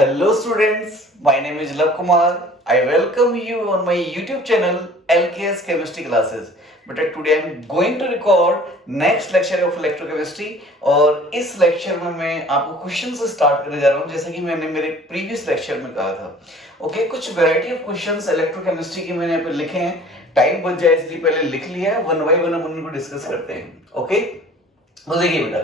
Hello students, my name is Lav Kumar. I welcome you on my YouTube channel LKS Chemistry Classes. But today I am going to record next lecture of electrochemistry और इस lecture में मैं आपको question से start करने जा रहा हूँ जैसा कि मैंने मेरे प्रीवियस लेक्चर में कहा था। ओके, कुछ वैरायटी ऑफ क्वेश्चंस इलेक्ट्रोकेमिस्ट्री के मैंने यहाँ पे लिखे हैं, टाइम बच जाए इसलिए पहले लिख लिया है, वन बाय वन हम उनको डिस्कस करते हैं। ओके, तो देखिए बेटा,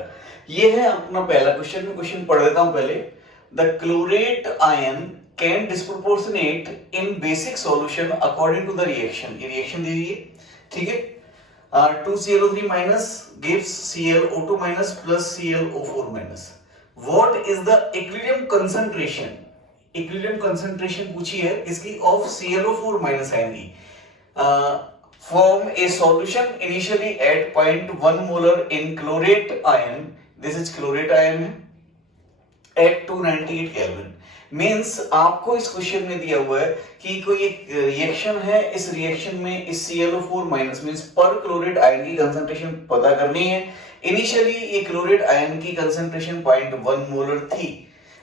ये है अपना पहला क्वेश्चन। में क्वेश्चन पढ़ देता हूँ पहले। The chlorate ion can disproportionate in basic solution according to the reaction. ये रिएक्शन दी हुई है, ठीक है। 2ClO3 minus gives ClO2 minus plus ClO4 minus. What is the equilibrium concentration? Equilibrium concentration पूछी है इसकी of ClO4 minus ion की। Form a solution initially at 0.1 molar in chlorate ion. This is chlorate ion है at 298 kelvin. Means आपको इस question में दिया हुआ है कि कोई एक रिएक्शन है, इस रिएक्शन में इस ClO4 माइनस मींस पर क्लोरेट आयन की कंसंट्रेशन पता करनी है। इनिशियली ये क्लोरेट आयन की कंसंट्रेशन 0.1 मोलर थी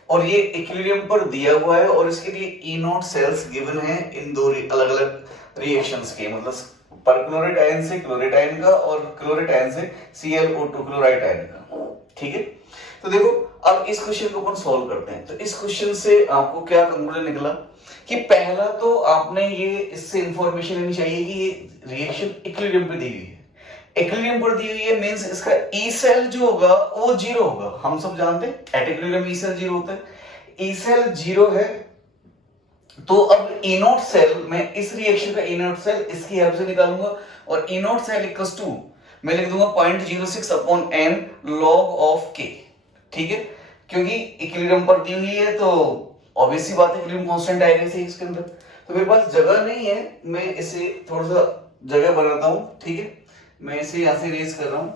और ये इक्विलिब्रियम पर दिया हुआ है और इसके लिए E0 सेल्स गिवन है इन दो अलग-अलग रिएक्शंस के, मतलब पर क्लोरेट आयन से क्लोरेट आयन का और क्लोरेट आयन से ClO2 क्लोराइड आयन का, ठीक है। तो देखो अब इस क्वेश्चन को अपन सॉल्व करते हैं। तो इस क्वेश्चन से आपको क्या कंक्लूजन निकला कि पहला तो आपने ये इससे इंफॉर्मेशन लेनी चाहिए कि ये रिएक्शन इक्विलिब्रियम पे दी हुई है। इक्विलिब्रियम पर दी हुई है मींस इसका ई सेल जो होगा वो जीरो होगा। हम सब जानते हैं at equilibrium E cell zero होता है। ई सेल जीरो है तो अब ई नॉट सेल, मैं इस रिएक्शन का ई नॉट सेल इसकी हेल्प से निकालूंगा और ई नॉट सेल इक्वल्स टू मैं लिख दूंगा 0.06 upon n log of k, ठीक है। क्योंकि इक्विलिब्रियम पर दी हुई है तो ऑब्वियस सी बात है इक्विलिब्रियम कांस्टेंट आएगा इसे इसके अंदर। तो मेरे पास जगह नहीं है, मैं इसे थोड़ा सा जगह बनाता हूं, ठीक है। मैं इसे यहां से रेज कर रहा हूं।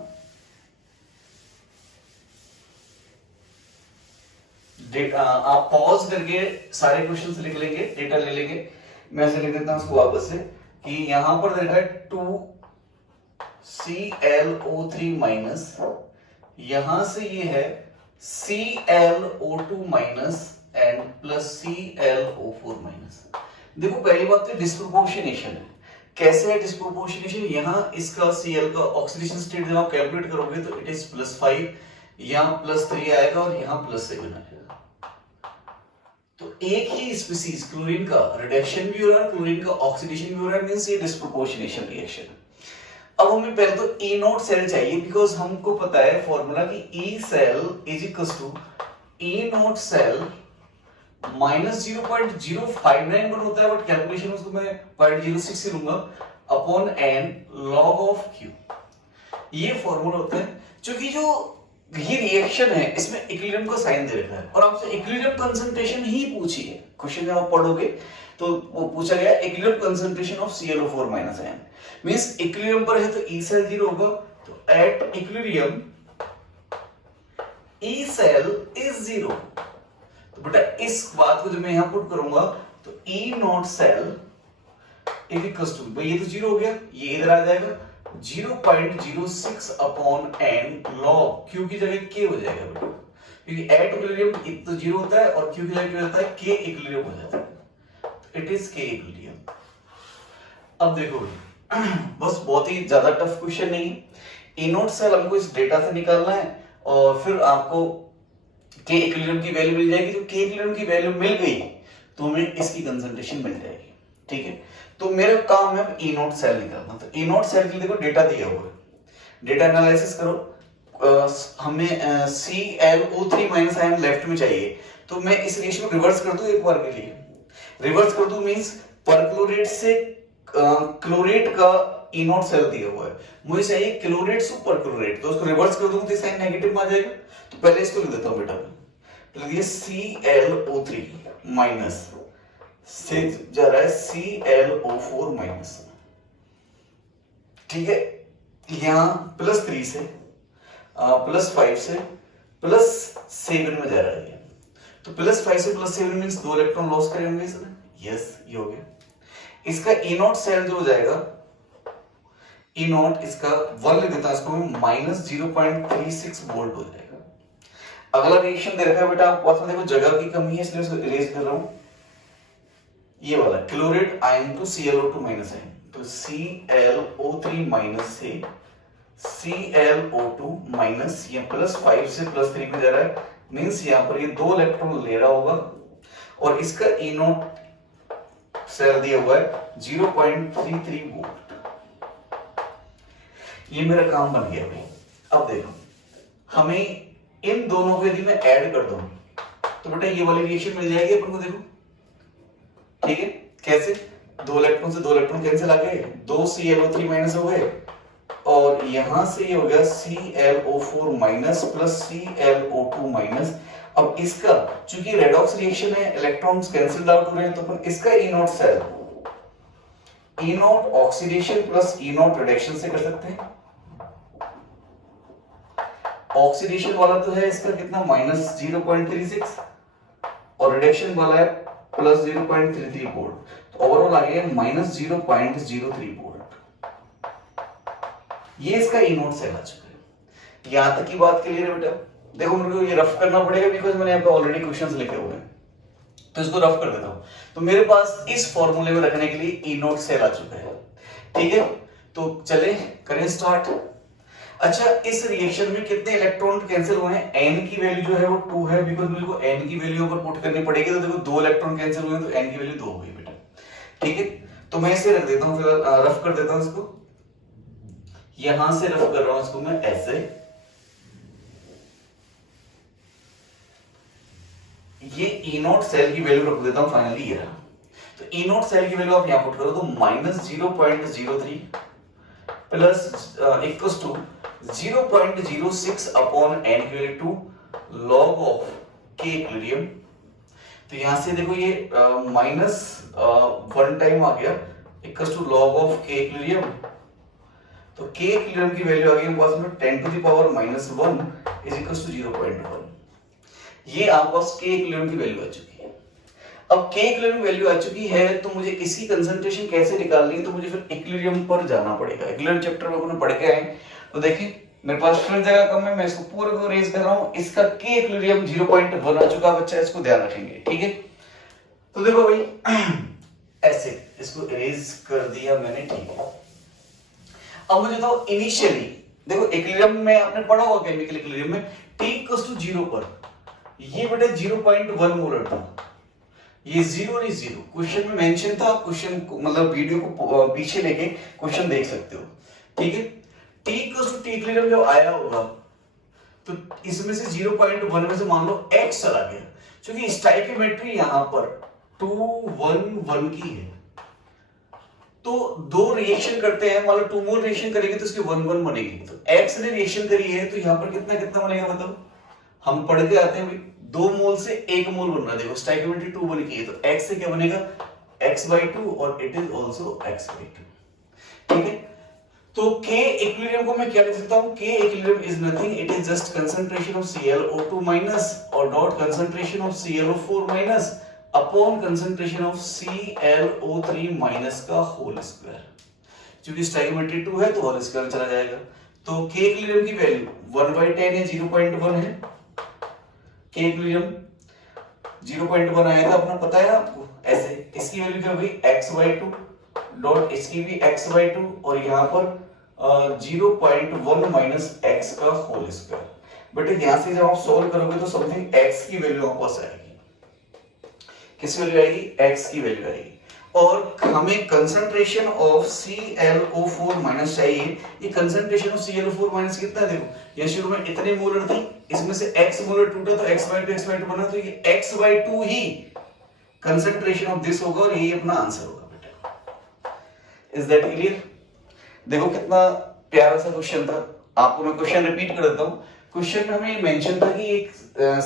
डेटा आप पॉज करके सारे क्वेश्चंस लिख लेंगे, डेटा ले लेंगे। मैं ऐसे लिख देता हूं उसको वापस से कि यहां पर देखा है 2ClO3 माइनस, यहां से ये है ClO2 minus and plus ClO4 minus. देखो पहली बात तो डिस्प्रोपोर्शनेशन है। कैसे है डिस्प्रोपोर्शनेशन? यहां इसका Cl का ऑक्सीडेशन स्टेट जब आप कैलकुलेट करोगे तो इट इज +5, यहां +3 आएगा और यहां +7 आएगा। तो एक ही स्पीसीज क्लोरीन का रिडक्शन भी हो रहा है, क्लोरीन का ऑक्सीडेशन भी हो रहा है, मींस ये डिस्प्रोपोर्शनेशन रिएक्शन है। अब हमें पहले तो E नोट सेल चाहिए बिकॉज हमको पता है फॉर्मूला कि E cell is equal to E nought cell minus 0.0591 होता है, बट कैलकुलेशन उसको मैं 0.06 से लूंगा upon n log of Q। ये फॉर्मूला होता है। क्योंकि जो ये रिएक्शन है इसमें इक्विलिब्रियम का साइन दे रखा है और आपसे इक्विलिब्रियम कंसंट्रेशन ही पूछी है। क्वेश्चन जब आप पढ़ोगे तो वो पूछा गया equilibrium concentration of ClO4 minus ion, means equilibrium पर है तो E सेल जीरो होगा, तो at equilibrium E cell is zero. तो बेटा इस बात को जब मैं यहां पुट करूंगा तो E nought cell is equal to, ये तो जीरो हो गया, ये इधर आ जाएगा 0.06 अपॉन n log Q की जगह K हो जाएगा बेटा, क्योंकि एट इक्विलिब्रियम तो जीरो होता है और Q की जगह क्या होता है K इक्विलिब्रियम हो जाता है, तो इट इज K इक्विलिब्रियम। अब देखो बस बहुत ही ज्यादा टफ क्वेश्चन नहीं है। E नोट सेल हमको इस डेटा से निकालना है और फिर आपको K इक्विलिब्रियम की वैल्यू मिल जाएगी। जो K इक्विलिब्रियम की वैल्यू मिल गई तो हमें इसकी कंसंट्रेशन मिल जाएगी, ठीक है। तो मेरा काम है E नोट सेल निकालना। तो E नोट सेल के लिए देखो डेटा दिया हुआ है, डेटा एनालिसिस करो। हमें ClO3 माइनस आयन लेफ्ट में चाहिए, तो मैं इस रेशियो को रिवर्स कर दूं एक बार के लिए। रिवर्स कर दूं मींस परक्लोरेट से क्लोरेट का E नोट सेल दिया हुआ है, मुझे चाहिए क्लोरेट से परक्लोरेट, तो उसको रिवर्स कर दूं तो साइन नेगेटिव में आ जाएगा। तो पहले इसको लिख देता हूं बेटा, लिख दिया ClO3 माइनस से जा रहा है ClO4 माइनस, ठीक है। यहां +3 से +5 से +7 में जा रहा है, तो +5 से +7 मींस 2 इलेक्ट्रॉन लॉस करेंगे इसमें। यस ये हो गया। इसका E नॉट सेल जो हो जाएगा, E नॉट इसका 1 लिख देता हूं इसको मैं, -0.36 वोल्ट हो जाएगा। अगला रिएक्शन दे रखा है बेटा आपके पास में, देखो जगह की कमी है इसलिए इसको इरेज कर रहा हूं। ये वाला chloride ion to ClO2 minus है, तो ClO3 माइनस से ClO2 माइनस, ये +5 से +3 पे जा रहा है, मींस यहां पर ये 2 इलेक्ट्रॉन ले रहा होगा और इसका E नोट सेल दिया हुआ है 0.33 वोल्ट। ये मेरा काम बन गया भाई। अब देखो हमें इन दोनों को यदि मैं ऐड कर दूं तो बेटा ये वाली रिएक्शन मिल जाएगी अपन को, देखो ठीक है कैसे, 2 इलेक्ट्रॉन से 2 इलेक्ट्रॉन कैंसिल आ गए, 2 ClO3 माइनस हो गए और यहां से ये हो गया ClO4 minus plus ClO2 minus. अब इसका चूंकि रेडॉक्स रिएक्शन है, इलेक्ट्रॉन्स कैंसिल आउट हो रहे हैं, तो अपन इसका E nought cell E nought oxidation plus E nought reduction से कर सकते हैं। ऑक्सीडेशन वाला तो है इसका कितना -0.36 और रिडक्शन वाला है +0.33 वोल्ट, तो ओवरऑल आ गया -0.03 वोल्ट। ये इसका E नोट सेल आ चुका है। यहां तक की बात क्लियर है बेटा? देखो मेरे को ये रफ करना पड़ेगा बिकॉज मैंने यहाँ पे ऑलरेडी क्वेश्चंस लिखे हुए हैं, तो इसको रफ कर देता हूं। तो मेरे पास इस फॉर्मूले में रखने के लिए E नोट सेल आ चुका है, ठीक है। तो चले करें स्टार्ट। अच्छा इस रिएक्शन में कितने इलेक्ट्रॉन कैंसिल हुए हैं? N की वैल्यू जो है वो 2 है, बिकॉज मुझे को N की वैल्यू ऊपर पुट करनी पड़ेगी, तो देखो 2 इलेक्ट्रॉन कैंसिल हुए हैं तो N की वैल्यू 2 हो गई बेटा, ठीक है। तो मैं इसे रख देता हूं, फिर रफ कर देता हूं इसको, यहां से रफ कर रहा हूं इसको मैं ऐसे। ये E नोट सेल की वैल्यू रख देता हूं फाइनली ये रहा। तो E नोट सेल की वैल्यू आप यहां पुट करो तो -0.03 plus equals to 0.06 upon N की value 2 log of K equilibrium. तो यहां से देखो ये -1 टाइम आ गया equals to log of K equilibrium. तो K इक्विलिब्रियम की वैल्यू आ गई हमारे पास में 10 to the power -1 is equals to 0.1। ये आपके पास K इक्विलिब्रियम की वैल्यू आ चुकी है। अब K इक्विलिब्रियम वैल्यू आ चुकी है तो मुझे इसकी कंसंट्रेशन कैसे निकालनी है, तो मुझे फिर इक्विलिब्रियम पर जाना पड़ेगा। इक्विलिब्रियम चैप्टर में अपन पढ़ के आए, तो देखिए मेरे पास फिर जगह कम है, मैं इसको पूरे को रेज कर रहा हूं। इसका K इक्विलिब्रियम 0.1 आ चुका बच्चा, इसको ध्यान रखेंगे, ठीक है। तो देखो भाई ऐसे इसको इरेज कर दिया मैंने, ठीक है। अब मुझे तो इनिशियली देखो इक्विलिब्रियम में आपने पढ़ा होगा केमिकल इक्विलिब्रियम में T इक्वल्स टू 0 पर ये बेटा 0.1 मोलर था, ये 0 नहीं 0 क्वेश्चन में मेंशन था। क्वेश्चन मतलब वीडियो को पीछे लेके क्वेश्चन देख सकते हो, ठीक है। T equals to T equilibrium जब आया होगा तो इसमें से 0.1 में से मान लो x चला गया, क्योंकि स्टाइकियोमेट्री यहां पर 2 1 1 की है, तो दो रिएक्शन करते हैं, मान लो 2 मोल रिएक्शन करेंगे तो इसकी 1 1 बनेगी। तो x ने रिएक्शन करी है तो यहां पर कितना कितना बनेगा, मतलब हम पढ़ के आते हैं भाई 2 मोल से 1 मोल बन रहा है। देखो स्टाइकियोमेट्री 2 बन की है, तो x से क्या बनेगा x/2 और इट इज आल्सो x/2, ठीक है। तो K इक्विलिब्रियम को मैं क्या लिख सकता हूं? K equilibrium is nothing, it is just concentration of ClO2 minus और dot concentration of ClO4 minus upon concentration of ClO3 minus का होल स्क्वायर। क्योंकि स्टाइकियोमेट्री 2 है तो होल स्क्वायर चला जाएगा। तो K इक्विलिब्रियम की वैल्यू 1/10 या 0.1 है। K इक्विलिब्रियम 0.1 आया था अपना, पता है आपको। ऐसे इसकी वैल्यू क्या होगी x/2 डॉट इसकी भी x/2 और यहां पर 0.1 माइनस x का होल स्क्वायर। बेटे यहां से जब आप सॉल्व करोगे तो समथिंग x की वैल्यू आपको आएगी। किस वैल्यू आएगी? x की वैल्यू आएगी। और हमें कंसंट्रेशन ऑफ ClO4 माइनस चाहिए। ये कंसंट्रेशन ऑफ ClO4 माइनस कितना है? देखो ये शुरू में इतने मोलर थी, इसमें से x मोलर टूटा तो x/2 बना, तो ये x/2 he concentration of this होगा और यही अपना आंसर होगा बेटा। Is that clear? देखो कितना प्यारा सा क्वेश्चन था। आपको मैं क्वेश्चन रिपीट कर देता हूँ। क्वेश्चन में हमें मेंशन था कि एक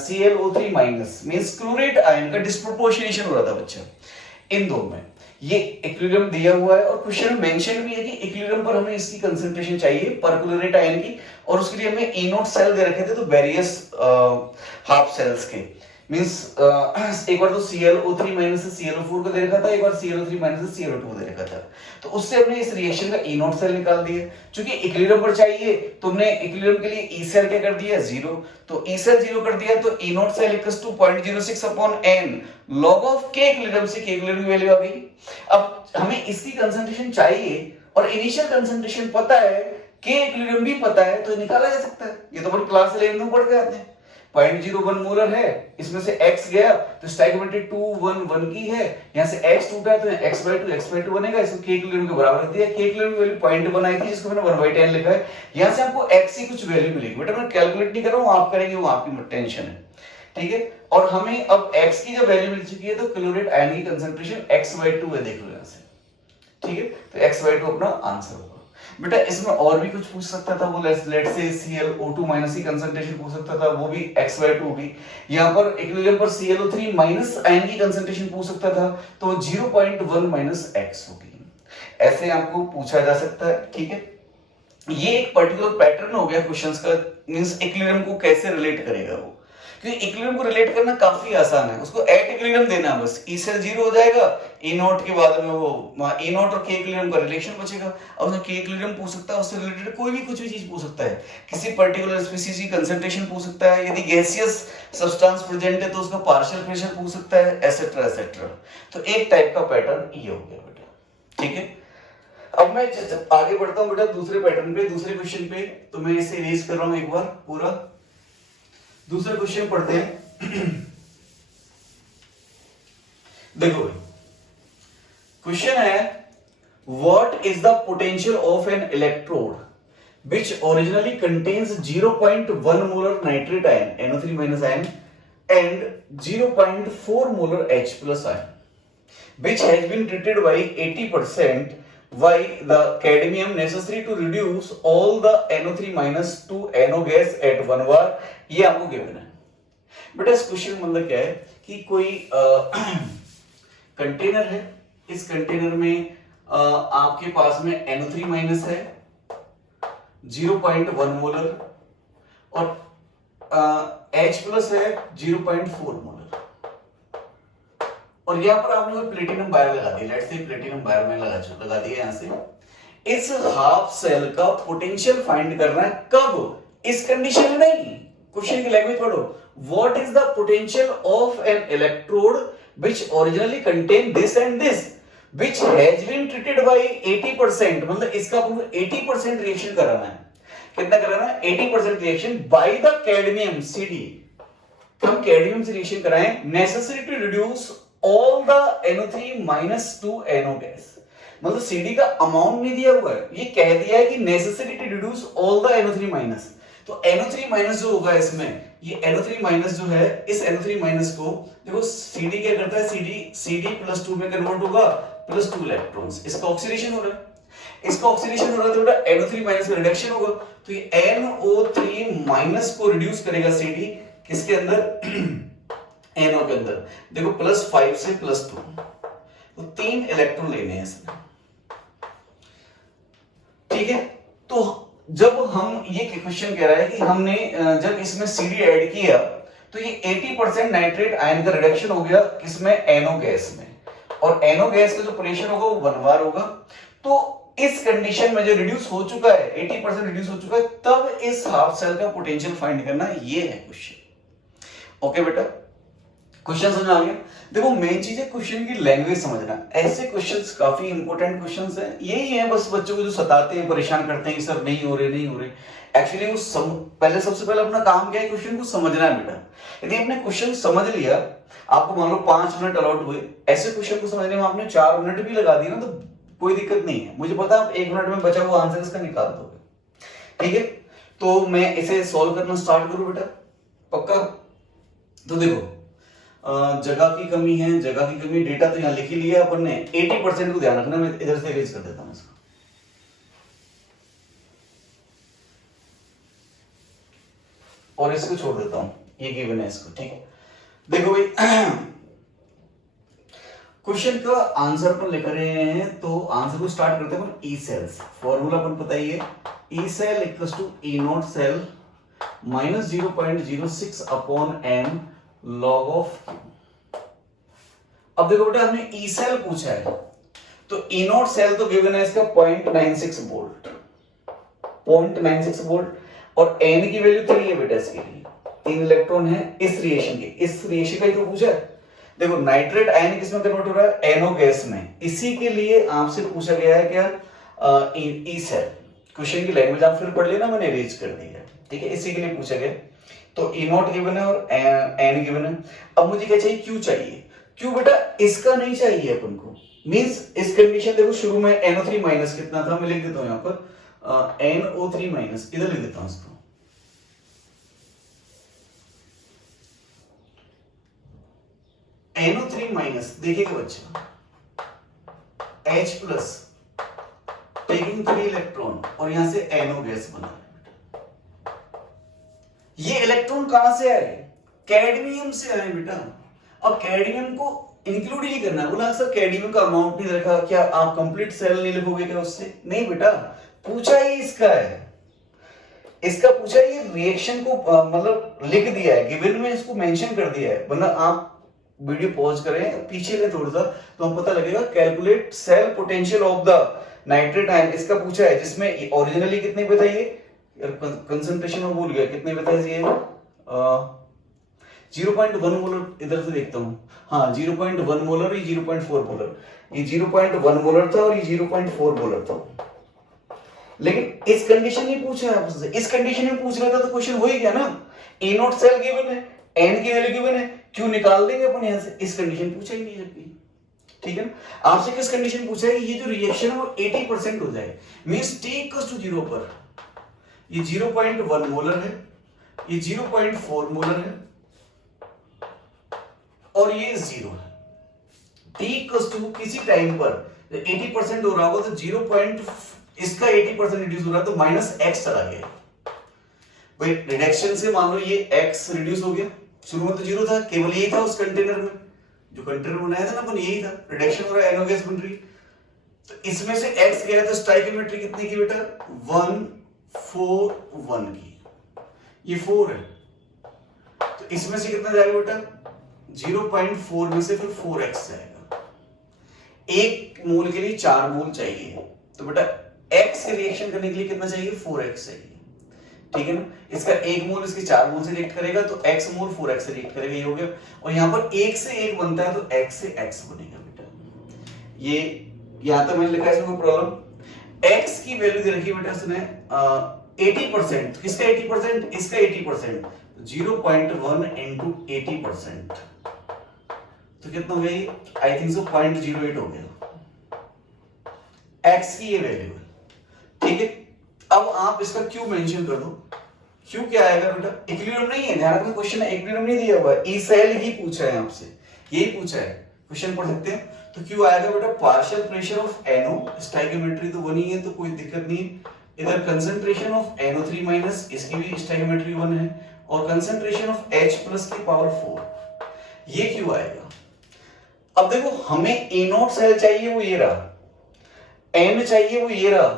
ClO3 minus means chloride ion का डिस्प्रोपोर्शनेशन हो रहा था बच्चा इन दो में। ये इक्विलिब्रियम दिया हुआ है और क्वेश्चन में मेंशन भी है कि इक्विलिब्रियम पर हमें इसकी कंसंट्रेशन चाहिए पर क्लोराइड आयन की, और उसके लिए हमें E नोट सेल दे रखे थे तो वेरियस हाफ सेल्स के। मींस एक बार तो ClO3 माइनस से ClO4 को दे रखा था, एक बार ClO3 माइनस से ClO2 को दे रखा था। तो उससे हमने इस रिएक्शन का E नॉट सेल निकाल दिया। चूंकि इक्विलिब्रियम पर चाहिए तो हमने इक्विलिब्रियम के लिए E सेल क्या कर दिया 0, तो E सेल 0 कर दिया तो E nought cell equals to 0.06 upon n log of K equilibrium से K इक्विलिब्रियम की वैल्यू आ गई। अब हमें इसकी कंसंट्रेशन चाहिए और इनिशियल कंसंट्रेशन पता है, K इक्विलिब्रियम भी पता है, तो निकाला जा सकता है। ये तो अपन क्लास 11 में पढ़ के आते हैं। 0.01 मोलर है, इसमें से x गया तो स्टोइकियोमेट्री 211 की है, यहां से x टूटा तो x/2 बनेगा, इसको k इक्विलिब्रियम के बराबर रख दिया। k इक्विलिब्रियम की वैल्यू 0.1 आई थी जिसको मैंने 1/10 लिखा है। यहां से आपको x की कुछ वैल्यू मिलेगी, बेटा मैं कैलकुलेट नहीं कर रहा हूं, आप करेंगे वो आपकी टेंशन है, ठीक है। और हमें अब x की जब वैल्यू मिल चुकी है तो क्लोरेट आयन की कंसंट्रेशन x/2 है, देख लो यहां से, ठीक है। तो x/2 अपना आंसर होगा। बेटा इसमें और भी कुछ पूछ सकता था, वो लेट से ClO2 माइनस की कंसंट्रेशन पूछ सकता था, वो भी x/2 होगी। यहां पर इक्विलिब्रियम पर ClO3 माइनस आयन की कंसंट्रेशन पूछ सकता था, तो 0.1 माइनस x होगी। ऐसे आपको पूछा जा सकता है, ठीक है। ये एक पर्टिकुलर पैटर्न हो गया क्वेश्चंस का, मींस इक्विलिब्रियम को कैसे रिलेट करेगा वो, क्योंकि इक्विलिब्रियम को रिलेट करना काफी आसान है। उसको एट इक्विलिब्रियम देना है बस, E सेल 0 हो जाएगा, E नॉट के बाद में वो E नॉट और K इक्विलिब्रियम का रिलेशन बचेगा। अब उसने K इक्विलिब्रियम पूछ सकता है, उससे रिलेटेड कोई भी कुछ भी चीज पूछ सकता है, किसी पर्टिकुलर स्पीशीज की कंसंट्रेशन पूछ सकता है, यदि गैसियस सब्सटेंस प्रेजेंट है तो उसका पार्शियल प्रेशर पूछ सकता है, एटसेट्रा एटसेट्रा। तो एक टाइप का पैटर्न ये हो गया बेटा, ठीक है। अब मैं आगे बढ़ता हूं बेटा दूसरे पैटर्न पे, दूसरे क्वेश्चन पे। तो मैं इसे इरेज कर रहा हूं एक बार पूरा। दूसरा क्वेश्चन पढ़ते हैं। देखो क्वेश्चन है, what is the potential of an electrode which originally contains 0.1 molar nitrate ion NO3 minus ion and 0.4 molar H plus ion which has been treated by 80% by the cadmium necessary to reduce all the NO3 minus to NO gas at 1 bar। ये आपको given है बेटा। इस question में मतलब क्या है कि कोई कंटेनर है, इस कंटेनर में आपके पास में NO3 माइनस है 0.1 मोलर और H प्लस है 0.4 मोलर, और यहां पर आपने प्लेटिनम वायर लगा दी, लेट्स से प्लेटिनम वायर में लगा दिया यहां से। इस हाफ सेल का पोटेंशियल फाइंड करना है, कब? इस कंडीशन में नहीं, क्वेश्चन की लैंग्वेज पढ़ो। What is the potential of an electrode which originally contain this and this which has been treated by 80%, मतलब इसका 80% रिएक्शन कराना है। कितना कराना है? 80% reaction by the cadmium CD। हम कैडमियम से रिएक्शन कराएं, necessary to reduce all the NO3 minus to NO gas. मतलब CD का अमाउंट नहीं दिया हुआ है, ये कह दिया है कि necessary to reduce all the NO3 minus. तो NO3 माइनस जो होगा इसमें, ये NO3 माइनस जो है, इस NO3 माइनस को देखो CD क्या करता है, CD प्लस 2 में कन्वर्ट होगा, प्लस 2 इलेक्ट्रॉन्स, इसका ऑक्सीडेशन हो रहा है, इसका ऑक्सीडेशन हो रहा है तो बेटा NO3 माइनस का रिडक्शन होगा। तो ये NO3 माइनस को रिड्यूस करेगा CD किसके अंदर NO के अंदर। देखो प्लस 5 से प्लस 2, तो 3 इलेक्ट्रॉन लेने हैं इसमें, ठीक है। तो जब हम ये क्वेश्चन कह रहा है कि हमने जब इसमें CD ऐड किया तो ये 80% नाइट्रेट आयन का रिडक्शन हो गया किसमें? NO गैस में, और NO गैस का जो प्रेशर होगा वो 1 बार होगा। तो इस कंडीशन में जो रिड्यूस हो चुका है, 80% रिड्यूस हो चुका है, तब इस हाफ सेल का पोटेंशियल फाइंड करना, ये है क्वेश्चन। ओके बेटा, क्वेश्चन समझ आ गया। देखो मेन चीज है क्वेश्चन की लैंग्वेज समझना। ऐसे क्वेश्चंस काफी इंपॉर्टेंट क्वेश्चंस हैं, यही है बस बच्चों को जो सताते हैं, परेशान करते हैं कि सर नहीं हो रहे। एक्चुअली वो पहले सबसे पहले अपना काम क्या है, क्वेश्चन को समझना है बेटा। यदि आपने क्वेश्चन समझ लिया, आपको मान लो 5 मिनट अलॉट हुए, ऐसे क्वेश्चन को समझने में आपने 4 मिनट भी लगा दिए ना, तो कोई दिक्कत नहीं है। मुझे पता है आप 1 मिनट में बचा हुआ आंसर इसका निकाल दोगे, ठीक है। तो मैं इसे सॉल्व करना स्टार्ट करूं बेटा, पक्का? तो देखो जगह की कमी है, जगह की कमी, डेटा तो यहां लिख ही लिया अपन ने। 80% को ध्यान रखना, मैं इधर से इरेज कर देता हूं इसको, और इसको छोड़ देता हूं, ये गिवन है इसको, ठीक है। देखो भाई क्वेश्चन का आंसर पर लिख रहे हैं, तो आंसर को स्टार्ट करते हैं ई सेल्स। फॉर्मूला अपन पता ही है, E cell equals to E nought cell minus 0.06 upon n log of. अब देखो बेटा हमने ई सेल पूछा है, तो ई नॉट सेल तो गिवन है इसका 0.96 वोल्ट, 0.96 वोल्ट और एन की वैल्यू 3 है बेटा इसके लिए, 3 इलेक्ट्रॉन है इस रिएक्शन के, इस रिएक्शन का ही तो पूछा है। देखो नाइट्रेट आयन किस में कन्वर्ट हो रहा है, एनओ गैस में, इसी के लिए आपसे पूछा गया है क्या ई सेल। क्वेश्चन की लैंग्वेज आप फिर पढ़ लेना, मैंने अरेंज कर दी है, ठीक है, इसी के लिए पूछा गया। तो ई नॉट गिवन है और एन गिवन है। अब मुझे क्या चाहिए, क्यू चाहिए। क्यू बेटा इसका नहीं चाहिए अपन को, मींस इस कंडीशन देखो शुरू में NO3 माइनस कितना था, मैं लिख देता हूं यहां पर NO3 माइनस, इधर लिख देता हूं इसको, NO3 माइनस, देखिएगा बच्चा H प्लस टेकिंग 3 इलेक्ट्रॉन और यहां से NO गैस बना। ये इलेक्ट्रॉन कहां से आए, कैडमियम से आए बेटा। अब कैडमियम को इंक्लूड ही नहीं करना, बोला सर कैडमियम का अमाउंट नहीं रखा, क्या आप कंप्लीट सेल नहीं लिखोगे क्या उससे, नहीं बेटा, पूछा ही इसका है, इसका पूछा ये रिएक्शन को मतलब लिख दिया है, गिवन में इसको मेंशन कर दिया है, वरना आप वीडियो पॉज करें पीछे ले थोड़ा सा तो हम पता लगेगा। Calculate cell potential of the nitrate ion, इसका पूछा है, जिसमें ओरिजिनली कितने पे था ये, कंसंट्रेशन में भूल गया कितने पे था ये, 0.1 मोलर, इधर से देखता हूं, हाँ 0.1 मोलर, ये 0.4 मोलर, ये 0.1 मोलर था और ये 0.4 मोलर था। लेकिन इस कंडीशन में पूछा है आपसे, इस कंडीशन में पूछ रहा था तो क्वेश्चन हो ही गया ना, ए नॉट सेल गिवन है, एन की वैल्यू गिवन है, क्यों निकाल देंगे अपन यहां से, इस कंडीशन पूछा ही नहीं जबकि, ठीक है ना। आपसे किस कंडीशन पूछा है, ये जो रिएक्शन है वो 80% हो जाए, मींस t इक्वल्स टू 0 पर ये 0.1 मोलर है, ये 0.4 मोलर है और ये 0 है। t इक्वल्स टू किसी टाइम पर 80% हो रहा होगा तो 0. इसका 80% रिड्यूस हो रहा है तो माइनस x चला गया भाई, रिडक्शन से मान लो ये x रिड्यूस हो गया, शुरू में तो 0 था, केवल यही था उस कंटेनर में, जो कंटेनर बनाया था ना अपन यही था, रिडक्शन हो रहा है, NO गैस बन रही, तो इसमें से x गया तो स्टोइकियोमेट्री कितनी की बेटा, 141 की, ये 4 है, तो इसमें से कितना जाएगा बेटा, 0.4 में से फिर 4x जाएगा, एक मोल के लिए 4 मोल चाहिए, तो बेटा x से रिएक्शन करने के लिए कितना चाहिए, 4x चाहिए, ठीक है ना। इसका एक मोल इसके 4 मोल से रिएक्ट करेगा तो x मोल 4x से रिएक्ट करेगा, ये हो गया, और यहां पर 1 से 1 बनता है तो x से x बनेगा बेटा। ये यहां तक मैंने लिखा है, इसमें कोई प्रॉब्लम, x की वैल्यू दे रखी बेटा उसने 80%, किसका 80%, इसका 80%, 0.1 into 80%, तो कितना हो गया, आई थिंक सो 0.08 हो गया, x की ये वैल्यू है, ठीक है। अब आप इसका Q मेंशन कर दो, Q क्या आएगा बेटा, इक्विलिब्रियम नहीं है, ध्यान रखना क्वेश्चन में इक्विलिब्रियम नहीं दिया हुआ है, ई सेल ही पूछा है आपसे, यही पूछा है, क्वेश्चन पढ़ सकते हैं। तो Q आएगा बेटा partial pressure of NO, stoichiometry तो 1 ही है तो कोई दिक्कत नहीं, इधर कंसंट्रेशन ऑफ NO3 माइनस, इसकी भी स्टोइकियोमेट्री 1 है, और कंसंट्रेशन ऑफ H प्लस की पावर 4, ये Q आएगा। अब देखो हमें ए नॉट सेल चाहिए, वो ये रहा, N चाहिए, वो ये रहा,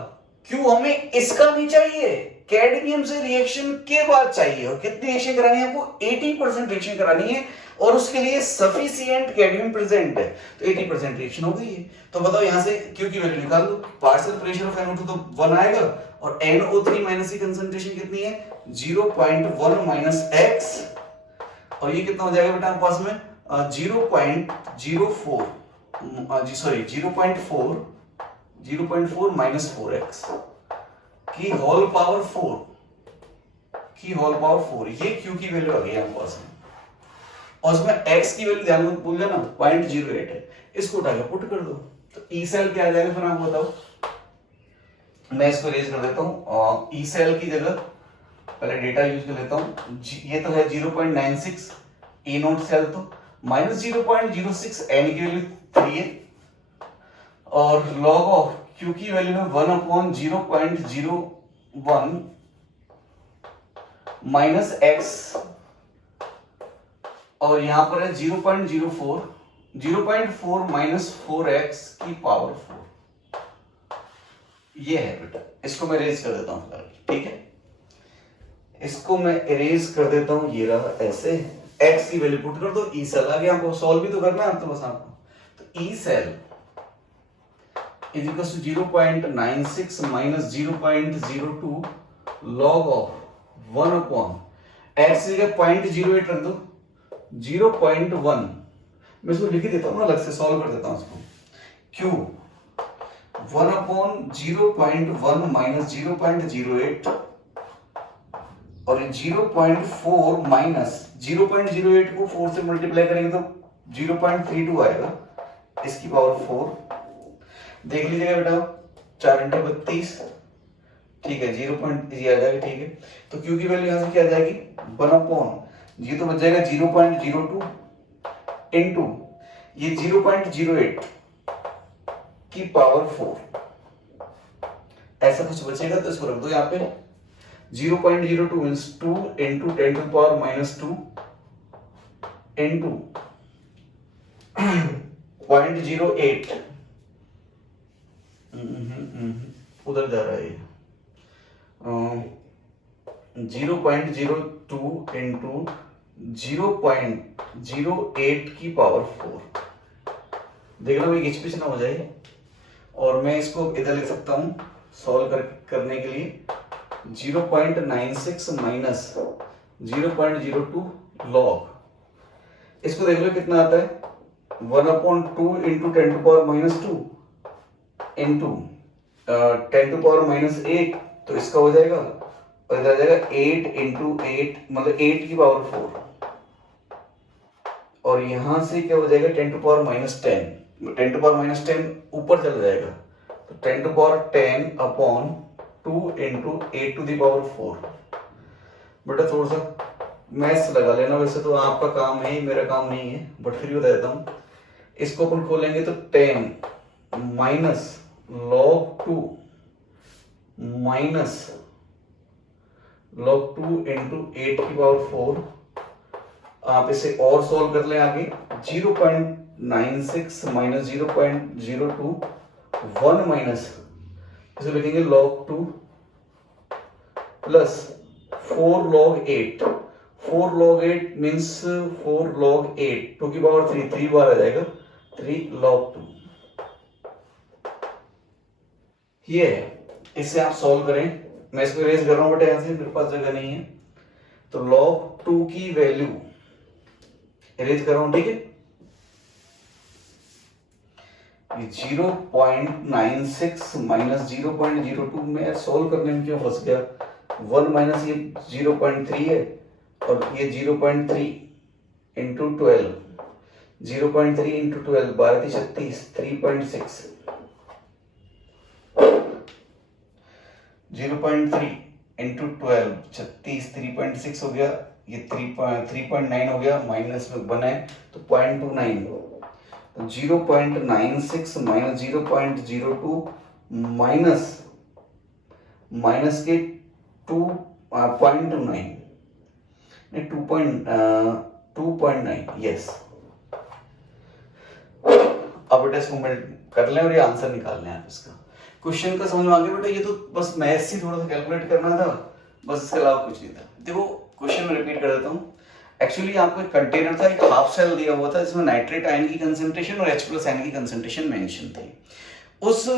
क्यों हमें इसका नहीं चाहिए, कैडमियम से रिएक्शन के बाद चाहिए, और कितनी रिएक्शन करानी है आपको, 80% रिएक्शन करानी है, और उसके लिए सफिशिएंट कैडमियम प्रेजेंट है, तो 80% रिएक्शन हो गई है। तो बताओ यहां से क्यू की वैल्यू निकाल दो, पार्शियल प्रेशर ऑफ NO2 तो 1 आएगा, और NO3 माइनस की कंसंट्रेशन कितनी है, 0.1 माइनस x, और ये कितना हो जाएगा बेटा आपके पास में 0.04, जी सॉरी 0.4 माइनस 4x की होल पावर 4, की होल पावर 4, ये Q की वैल्यू आ गई आपके पास में, और इसमें x की वैल्यू ध्यान में भूल जाना 0.08 है, इसको उठा के पुट कर दो, तो ई सेल क्या आ जाएगा फिर आपको बताओ, मैं इसको रेज कर देता हूँ, ई सेल की जगह पहले डेटा यूज कर लेता हूँ, ये तो है 0.96, ए नोट सेल तो माइनस 0.06, एन की वैल्यू 3 है, और लॉग ऑफ क्यू की वैल्यू है 1/0.01 माइनस एक्स, और यहां पर है 0.04 माइनस 4x की पावर 4, ये है बेटा, इसको मैं इरेज कर देता हूं, ठीक है, इसको मैं इरेज कर देता हूं, ये रहा ऐसे, एक्स की वैल्यू पुट कर दो, ई सेल आ गया, आपको सॉल्व भी तो करना है तो बस आपको, तो E cell is equal to 0.96 minus 0.02 log of 1 upon x की जगह 0.08 रख दो, 0.1, मैं इसको लिख ही देता हूँ ना, अलग से सॉल्व कर देता हूँ इसको, क्यू 1 अपॉन 0.1 माइनस 0.08 और 0.4 माइनस 0.08 को 4 से मल्टीप्लाई करेंगे तो 0.32 आएगा, इसकी पावर 4, देख लीजिएगा बेटा, 4 इंटू 32, ठीक है, 0 पॉइंट आ जाएगा, ठीक है। तो क्यू की वैल्यू यहां से क्या आ जाएगी, 1 अपॉन ये तो बच जाएगा 0.02 इंटू ये 0.08 की पावर 4, ऐसा कुछ बचेगा तो इसको रख दो यहाँ पे, 0.02 means 2 into 10 to power minus 2 into 0.08, उधर जा रहा है ये, 0.02 इंटू 0.08 की पावर 4, देखना भाई किच पिच ना हो जाए, और मैं इसको इधर लिख सकता हूं सॉल्व करने के लिए, 0.96 माइनस 0.02 लॉग, इसको देख लो कितना आता है, 1/2 into 10 to power minus 2 into 10 to power minus 8, तो इसका हो जाएगा, और इधर आ जाएगा 8 इंटू 8 मतलब 8 की पावर 4, और यहां से क्या हो जाएगा 10 to power minus 10, 10 to power minus 10 ऊपर चला जाएगा, तो 10 to power 10 upon 2 into 8 to the power 4, बेटा थोड़ा सा मैथ्स लगा लेना, वैसे तो आपका काम है, मेरा काम नहीं है, बट फिर भी बता देता हूँ, इसको अपन खोलेंगे तो 10 minus log 2 minus log 2 into 8 की पावर 4, आप इसे और सॉल्व कर लें आगे, 0.96 माइनस 0.02 1 माइनस, इसे लिखेंगे log 2 plus 4 log 8, 4 log 8 means 4 log 8, 2 की पावर 3, 3 बार आ जाएगा, 3 log 2, ये है, इसे आप सॉल्व करें, मैं इसको इरेज कर रहा हूं बेटा, यहां से मेरे पास जगह नहीं है, तो log 2 की वैल्यू इरेज कर रहा हूं, ठीक है, ये 0.96 माइनस 0.02 में सॉल्व करने में क्यों फंस गया, 1 माइनस ये 0.3 है, और ये 0.3 इंटू 12, 0.3 इंटू 12 12 36, 3.6, 0.3 इंटू 12 36, 3.6 हो गया, ये 3.9 हो गया, माइनस में बना है तो 0.29, 0.96 माइनस 0.02 माइनस माइनस के 2.29 2.9, यस, अब बेटा इसको कर लें और ये आंसर निकाल लें आप इसका, क्वेश्चन का समझ में आ गया बेटा, ये तो बस मैथ्स ही थोड़ा सा कैलकुलेट करना था, बस इसके अलावा कुछ नहीं था। देखो क्वेश्चन में रिपीट कर देता हूँ, एक्चुअली आपको एक कंटेनर था, एक हाफ सेल दिया हुआ था, जिसमें नाइट्रेट आयन की कंसंट्रेशन और H+ आयन की कंसंट्रेशन मेंशन थी, उस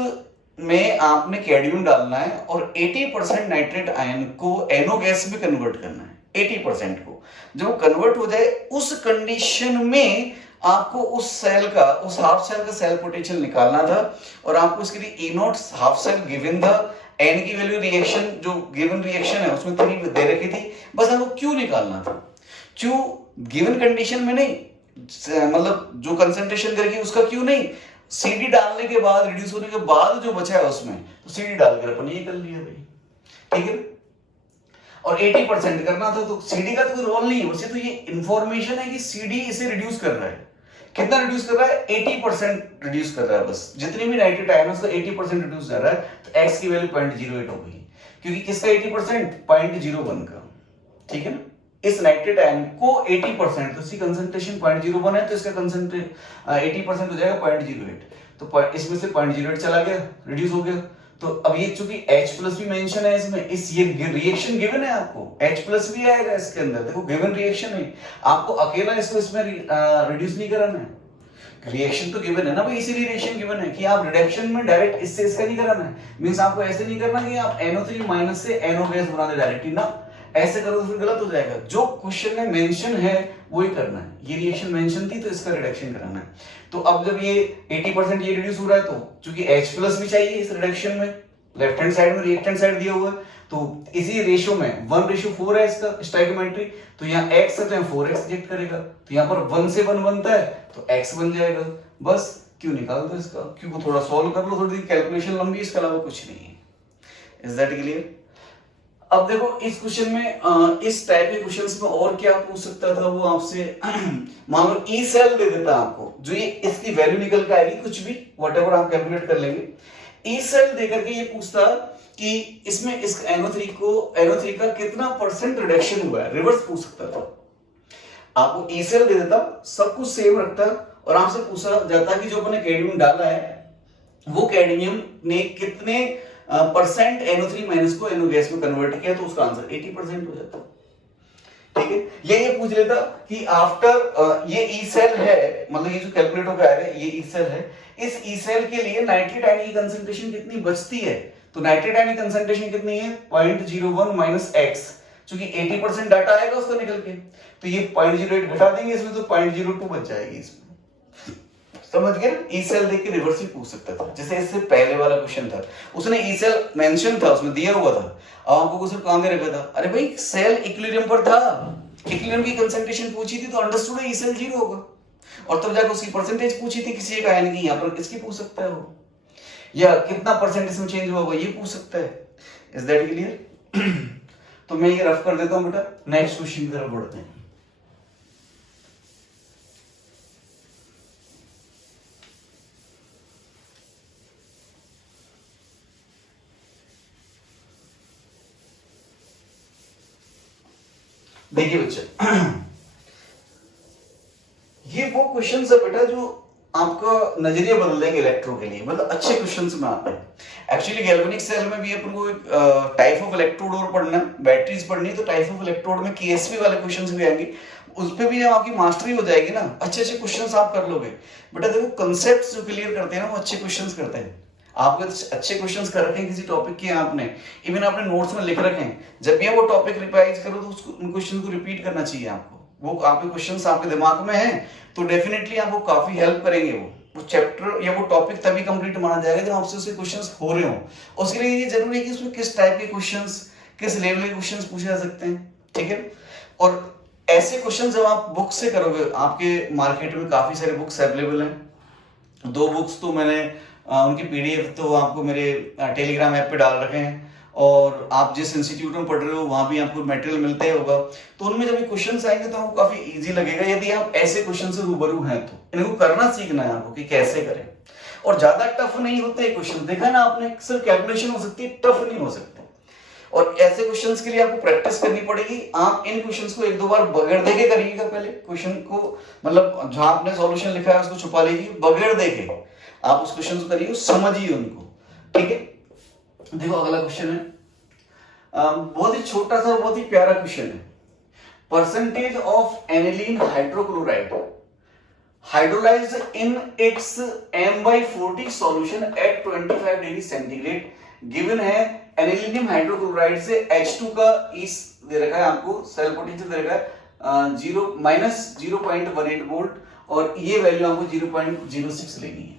में आपने कैडमियम डालना है और 80% नाइट्रेट आयन को NO गैस में कन्वर्ट करना है, 80% को, जब कन्वर्ट हो जाए उस कंडीशन में आपको उस सेल का, उस हाफ सेल का सेल पोटेंशियल निकालना था, और आपको इसके लिए E0 हाफ सेल गिवन था, N की वैल्यू रिएक्शन जो गिवन रिएक्शन है उसमें 3 दे रखी थी, बस हमको Q निकालना था, Q गिवन कंडीशन में नहीं, मतलब जो कंसंट्रेशन दे रखी उसका Q नहीं, CD डालने के बाद, रिड्यूस होने के बाद जो बचा है उसमें, तो CD डालकर अपन ये कर लिया भाई, ठीक है, और 80% करना था, तो CD का तो कोई रोल नहीं है, वैसे तो ये इंफॉर्मेशन है कि CD इसे रिड्यूस कर रहा है, कितना रिड्यूस कर रहा है, 80% रिड्यूस कर रहा है, बस जितनी भी नाइट्रेट आयन है उसका 80% रिड्यूस कर रहा है, तो x की वैल्यू 0.08 हो गई, क्योंकि किसका 80%, 0.01 का, ठीक है ना, इस नाइट्रेट आयन को 80%, तो इसकी कंसंट्रेशन 0.01 है, तो इसका कंसंट्रेशन 80% हो जाएगा 0.08, तो इसमें से 0.08 चला गया, रिड्यूस हो गया, तो अब ये चूंकि H प्लस भी मेंशन है इसमें, इस ये रिएक्शन गिवन है आपको, H प्लस भी आएगा इसके अंदर, देखो गिवन रिएक्शन है, आपको अकेला इसको इसमें रिड्यूस नहीं कराना है, रिएक्शन तो गिवन है ना भाई, इसीलिए रिएक्शन गिवन है कि आप रिडक्शन में डायरेक्ट इससे इसका नहीं कराना है, मींस आपको ऐसे नहीं करना कि आप NO3 माइनस से NO गैस बना दे डायरेक्टली ना, ऐसे करो तो फिर गलत हो जाएगा, जो क्वेश्चन में मेंशन है वही करना है, ये रिएक्शन मेंशन थी तो इसका रिडक्शन कराना है। तो अब जब ये 80% ये रिड्यूस हो रहा है तो चूंकि H प्लस भी चाहिए इस रिडक्शन में, लेफ्ट हैंड साइड में रिएक्टेंट साइड दिया हुआ है, तो इसी रेशियो में 1:4 है इसका स्टोइकियोमेट्री, तो यहाँ x है तो यहाँ 4x रिजेक्ट करेगा, तो यहाँ पर 1 से 1 बनता है तो x बन जाएगा, बस क्यों निकाल दो इसका, क्यों को थोड़ा सॉल्व कर लो, थोड़ी कैलकुलेशन लंबी, इसके अलावा कुछ नहीं है। Is that clear? अब देखो इस क्वेश्चन में इस टाइप के क्वेश्चंस में और क्या पूछ सकता था वो आपसे, मान लो ई सेल दे देता आपको, जो ये इसकी वैल्यू निकल के आएगी कुछ भी, व्हाटएवर आप कैलकुलेट कर लेंगे, ई सेल दे करके ये पूछता कि इसमें इस NO3 का कितना परसेंट रिडक्शन हुआ है, रिवर्स पूछ सकता था। आपको ई सेल दे देता, सब कुछ सेम रखता और आपसे पूछा जाता कि जो अपने कैडमियम डाला है वो कैडमियम ने कितने परसेंट NO3 माइनस को NO गैस में कन्वर्ट किया, तो उसका आंसर 80% हो जाता। ठीक है, ये पूछ लेता कि आफ्टर ये ई सेल है, मतलब ये जो कैलकुलेट होकर आएगा ये ई सेल है, इस ई सेल के लिए नाइट्रेट आयन की कंसंट्रेशन कितनी बचती है, तो नाइट्रेट आयन की कंसंट्रेशन कितनी है 0.01 माइनस x, क्योंकि 80% डाटा आएगा उसका निकल के, तो ये 0.08 घटा देंगे इसमें तो 0.02 बच जाएगी इसमें, समझ गए? ई सेल देख के रिवर्स भी पूछ सकता था, जैसे इससे पहले वाला क्वेश्चन था, उसने ई सेल मेंशन था, उसमें दिया हुआ था, अब आपको क्वेश्चन कहां दे रखा था, अरे भाई सेल इक्विलिब्रियम पर था, इक्विलिब्रियम की कंसंट्रेशन पूछी थी तो अंडरस्टूड है ई सेल 0 होगा, और तब जाकर उसकी परसेंटेज पूछी थी किसी एक आयन की, यहां पर किसकी पूछ सकता है वो, या कितना परसेंट इसमें चेंज हुआ ये पूछ सकता है। Is that clear? तो मैं ये रफ कर देता हूं बेटा, नेक्स्ट क्वेश्चन की तरफ बढ़ते हैं। देखिए बच्चे, ये वो क्वेश्चंस है बेटा जो आपका नजरिया बदल देंगे इलेक्ट्रो के लिए, मतलब अच्छे क्वेश्चंस में आते हैं। एक्चुअली गैल्वेनिक सेल में भी अपन को एक टाइप ऑफ इलेक्ट्रोड और पढ़ना है, बैटरीज पढ़नी है, तो टाइप ऑफ इलेक्ट्रोड में केएसपी वाले क्वेश्चंस भी आएंगे, उस पे भी आपकी मास्टरी हो जाएगी ना, अच्छे अच्छे क्वेश्चंस आप कर लोगे बेटा। देखो कंसेप्ट जो क्लियर करते हैं ना वो अच्छे क्वेश्चंस करते हैं, आपको अच्छे क्वेश्चंस कर रखे हैं किसी टॉपिक के, आपने इवन अपने नोट्स में लिख रखे हैं, जब भी वो टॉपिक रिवाइज करो तो उन क्वेश्चन को रिपीट करना चाहिए आपको, वो आपके क्वेश्चंस आपके दिमाग में हैं तो डेफिनेटली आपको काफी हेल्प करेंगे, वो चैप्टर या वो टॉपिक तभी कंप्लीट माना जाएगा जब आपसे उसके क्वेश्चंस हो रहे हो। उसके लिए ये जरूरी है कि उसमें किस टाइप के क्वेश्चंस, किस लेवल के क्वेश्चंस पूछे जा सकते हैं, ठीक है। और ऐसे क्वेश्चन जब आप बुक से करोगे, आपके मार्केट में काफी सारे बुक्स अवेलेबल हैं, 2 बुक्स तो मैंने उनकी पीडीएफ तो आपको मेरे टेलीग्राम ऐप पे डाल रखे हैं, और आप जिस इंस्टीट्यूट में पढ़ रहे हो वहां भी आपको मटेरियल मिलता ही होगा, तो उनमें जब क्वेश्चंस आएंगे तो आपको काफी इजी लगेगा, यदि आप ऐसे क्वेश्चन से रूबरू हैं तो इनको करना सीखना है आपको कि कैसे करें, और ज्यादा टफ नहीं होते क्वेश्चन, देखा ना आपने, सिर्फ कैलकुलेशन हो सकती है, टफ नहीं हो सकते, और ऐसे क्वेश्चंस के लिए आपको प्रैक्टिस करनी पड़ेगी। आप इन क्वेश्चंस को 1-2 बार बगैर देखे करिएगा, पहले क्वेश्चन को, मतलब जहां आपने सॉल्यूशन लिखा है उसको छुपा लीजिए, बगैर देखे आप उस क्वेश्चन को करिए, समझिए उनको, ठीक है। देखो अगला क्वेश्चन है, बहुत ही छोटा सा बहुत ही प्यारा क्वेश्चन है, percentage of aniline hydrochloride hydrolysed in its M/40 solution at 25 degree centigrade given है। एनिलीनियम हाइड्रोक्लोराइड से H2 का इस दे रखा है आपको, सेल पोटेंशियल दे रखा है 0-0.18 वोल्ट, और ये वैल्यू आपको 0.06 लेनी है।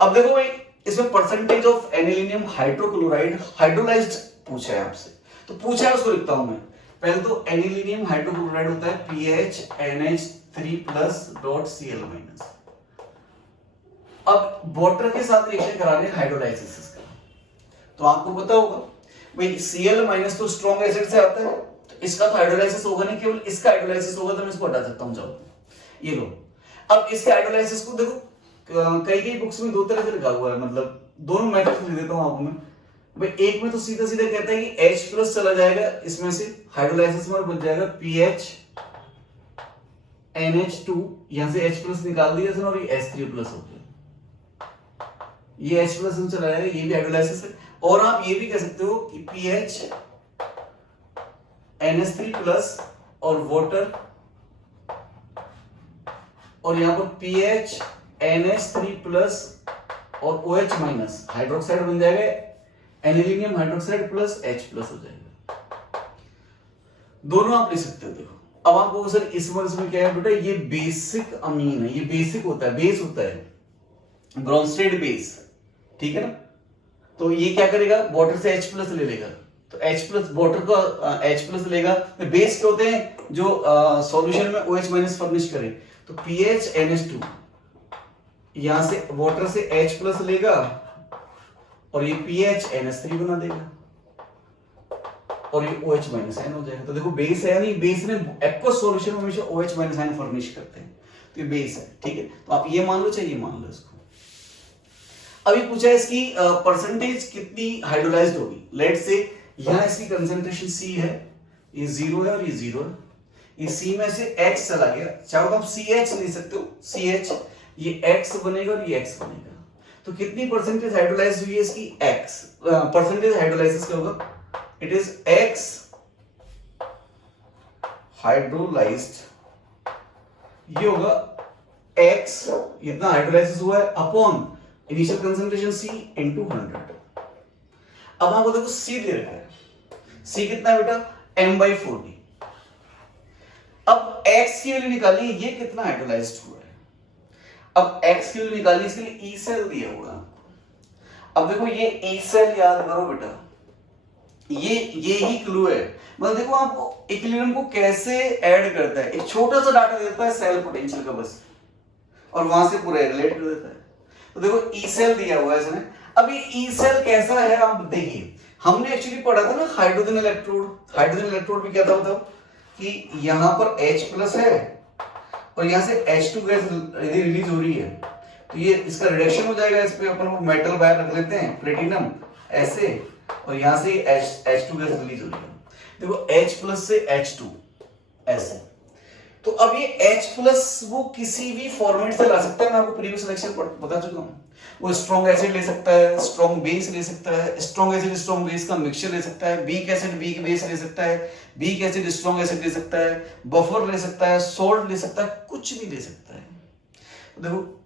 अब देखो भाई इसमें percentage of anilinium hydrochloride hydrolysed पूछा है आपसे, तो पूछा है उसको लिखता हूं मैं। पहले तो एनिलीनियम हाइड्रोक्लोराइड होता है PHNH3+.Cl-। अब वाटर के साथ रिएक्शन कराने हाइड्रोलाइसिस का, तो आपको पता होगा भाई Cl- तो स्ट्रॉन्ग एसिड से आता है, तो इसका तो हाइड्रोलाइसिस होगा नहीं, केवल इसका हाइड्रोलाइसिस होगा, तो मैं इसको हटा सकता हूं। जाओ ये लो, अब इसके हाइड्रोलाइसिस को देखो कई बुक्स में 2 तरह से लिखा हुआ है, मतलब दोनों मेथड लिख देता हूं आपको मैं भाई। एक में तो सीधा सीधा कहता है कि H+ चला जाएगा इसमें से, हाइड्रोलाइसिस में बच जाएगा PHNH2, यहां से H+ निकाल दिया और ये H3+ हो गया, ये H प्लस चला जाएगा, ये भी हाइड्रोलाइसिस है। और आप ये भी कह सकते हो कि पीएच NH3 प्लस और वाटर, और यहां पर पीएच NH3 प्लस और OH माइनस, हाइड्रोक्साइड बन जाएगा, anilinium hydroxide plus H plus हो जाएगा। दोनों आप ले सकते हो। देखो अब आपको सर इसमें क्या है बेटा, ये बेसिक अमीन है, ये बेसिक होता है, बेस होता है, ब्रोंस्टेड बेस, ठीक है ना। तो ये क्या करेगा, वाटर से H प्लस ले लेगा, तो H प्लस वाटर का H प्लस लेगा। तो बेस क्या होते हैं, जो सॉल्यूशन में OH माइनस फर्निश करे। तो पीएच NH2 यहां से वाटर से H प्लस लेगा और ये पीएच NH3 बना देगा और ये OH माइनस आयन हो जाएगा। तो देखो बेस है, नहीं बेस ने एक्वस सॉल्यूशन में हमेशा OH माइनस आयन फर्निश करते हैं, तो ये बेस है, ठीक है। तो आप ये मान लो चाहे ये मान लो इसको। अभी पूछा है इसकी परसेंटेज कितनी हाइड्रोलाइज्ड होगी। लेट से यहां इसकी कंसंट्रेशन C है, ये 0 है और ये 0 है, ये C में से X चला गया, चाहो तो आप CH ले सकते हो, CH, ये X बनेगा और ये X बनेगा। तो कितनी परसेंटेज हाइड्रोलाइज हुई है इसकी, X। परसेंटेज हाइड्रोलाइसिस क्या होगा, इट इज X हाइड्रोलाइज्ड, ये होगा X इतना हाइड्रोलाइसिस हुआ है upon initial concentration C into 100। अब आपको देखो C दे रखा है, C कितना है बेटा, m/40। अब X की वैल्यू निकालिए, ये कितना हाइड्रोलाइज्ड हुआ है। अब X की वैल्यू निकालिए, इसके लिए E सेल दिया हुआ है। अब देखो ये E सेल याद करो बेटा, ये ही क्लू है। मतलब देखो आप इक्विलिब्रियम को कैसे ऐड करता है, एक छोटा सा डाटा देता है सेल पोटेंशियल का बस, और वहां से पूरा रिलेट कर देता है। तो देखो ई सेल दिया हुआ है इसमें। अब ये ई सेल कैसा है आप देखिए, हमने एक्चुअली पढ़ा था ना हाइड्रोजन इलेक्ट्रोड। हाइड्रोजन इलेक्ट्रोड भी क्या था बताओ, कि यहां पर H प्लस है और यहां से H2 गैस रिलीज हो रही है, तो ये इसका रिडक्शन हो जाएगा, इस पे अपन वो मेटल बाहर रख लेते हैं, प्लेटिनम ऐसे, और यहां से H2 गैस रिलीज हो रही है। देखो H प्लस से H2 ऐसे। तो अब ये H प्लस वो किसी भी फॉर्मेट से ला सकता है, मैं आपको प्रीवियस लेक्चर बता चुका हूं। वो स्ट्रॉन्ग एसिड ले सकता है, स्ट्रॉन्ग बेस ले सकता है, स्ट्रॉन्ग एसिड स्ट्रॉन्ग बेस का मिक्सचर ले सकता है, वीक एसिड वीक बेस ले सकता है, वीक एसिड स्ट्रॉन्ग एसिड ले सकता है, बफर ले सकता है, सोल्ट ले सकता है, कुछ भी ले सकता है। तो देखो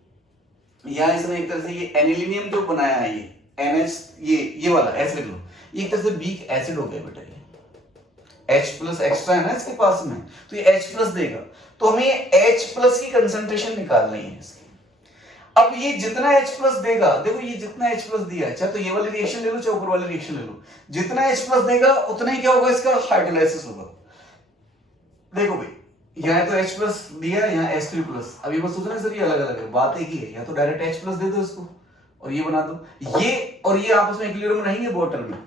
यहां इसने एक तरह से ये एनिलीनियम जो बनाया है, ये NH, ये वाला ऐसे लिख लो, ये एक तरह से वीक एसिड हो गया बेटा। H प्लस एक्स्ट्रा है ना इसके पास में, तो ये H प्लस देगा। तो हमें H प्लस की कंसंट्रेशन निकालनी है इसकी। अब ये जितना H प्लस देगा, देखो ये जितना H प्लस दिया है, चाहे तो ये वाली रिएक्शन ले लो चाहे ऊपर वाली रिएक्शन ले लो, जितना H प्लस देगा उतना ही क्या होगा, इसका हाइड्रोलाइसिस होगा। देखो भाई यहाँ तो H प्लस दिया, यहाँ H3 प्लस। अब ये मत सोचना सर ये अलग अलग है, बात एक ही है, या तो डायरेक्ट H प्लस दे दो इसको और ये बना दो, ये और ये आपस में इक्विलिब्रियम रहेंगे वाटर में।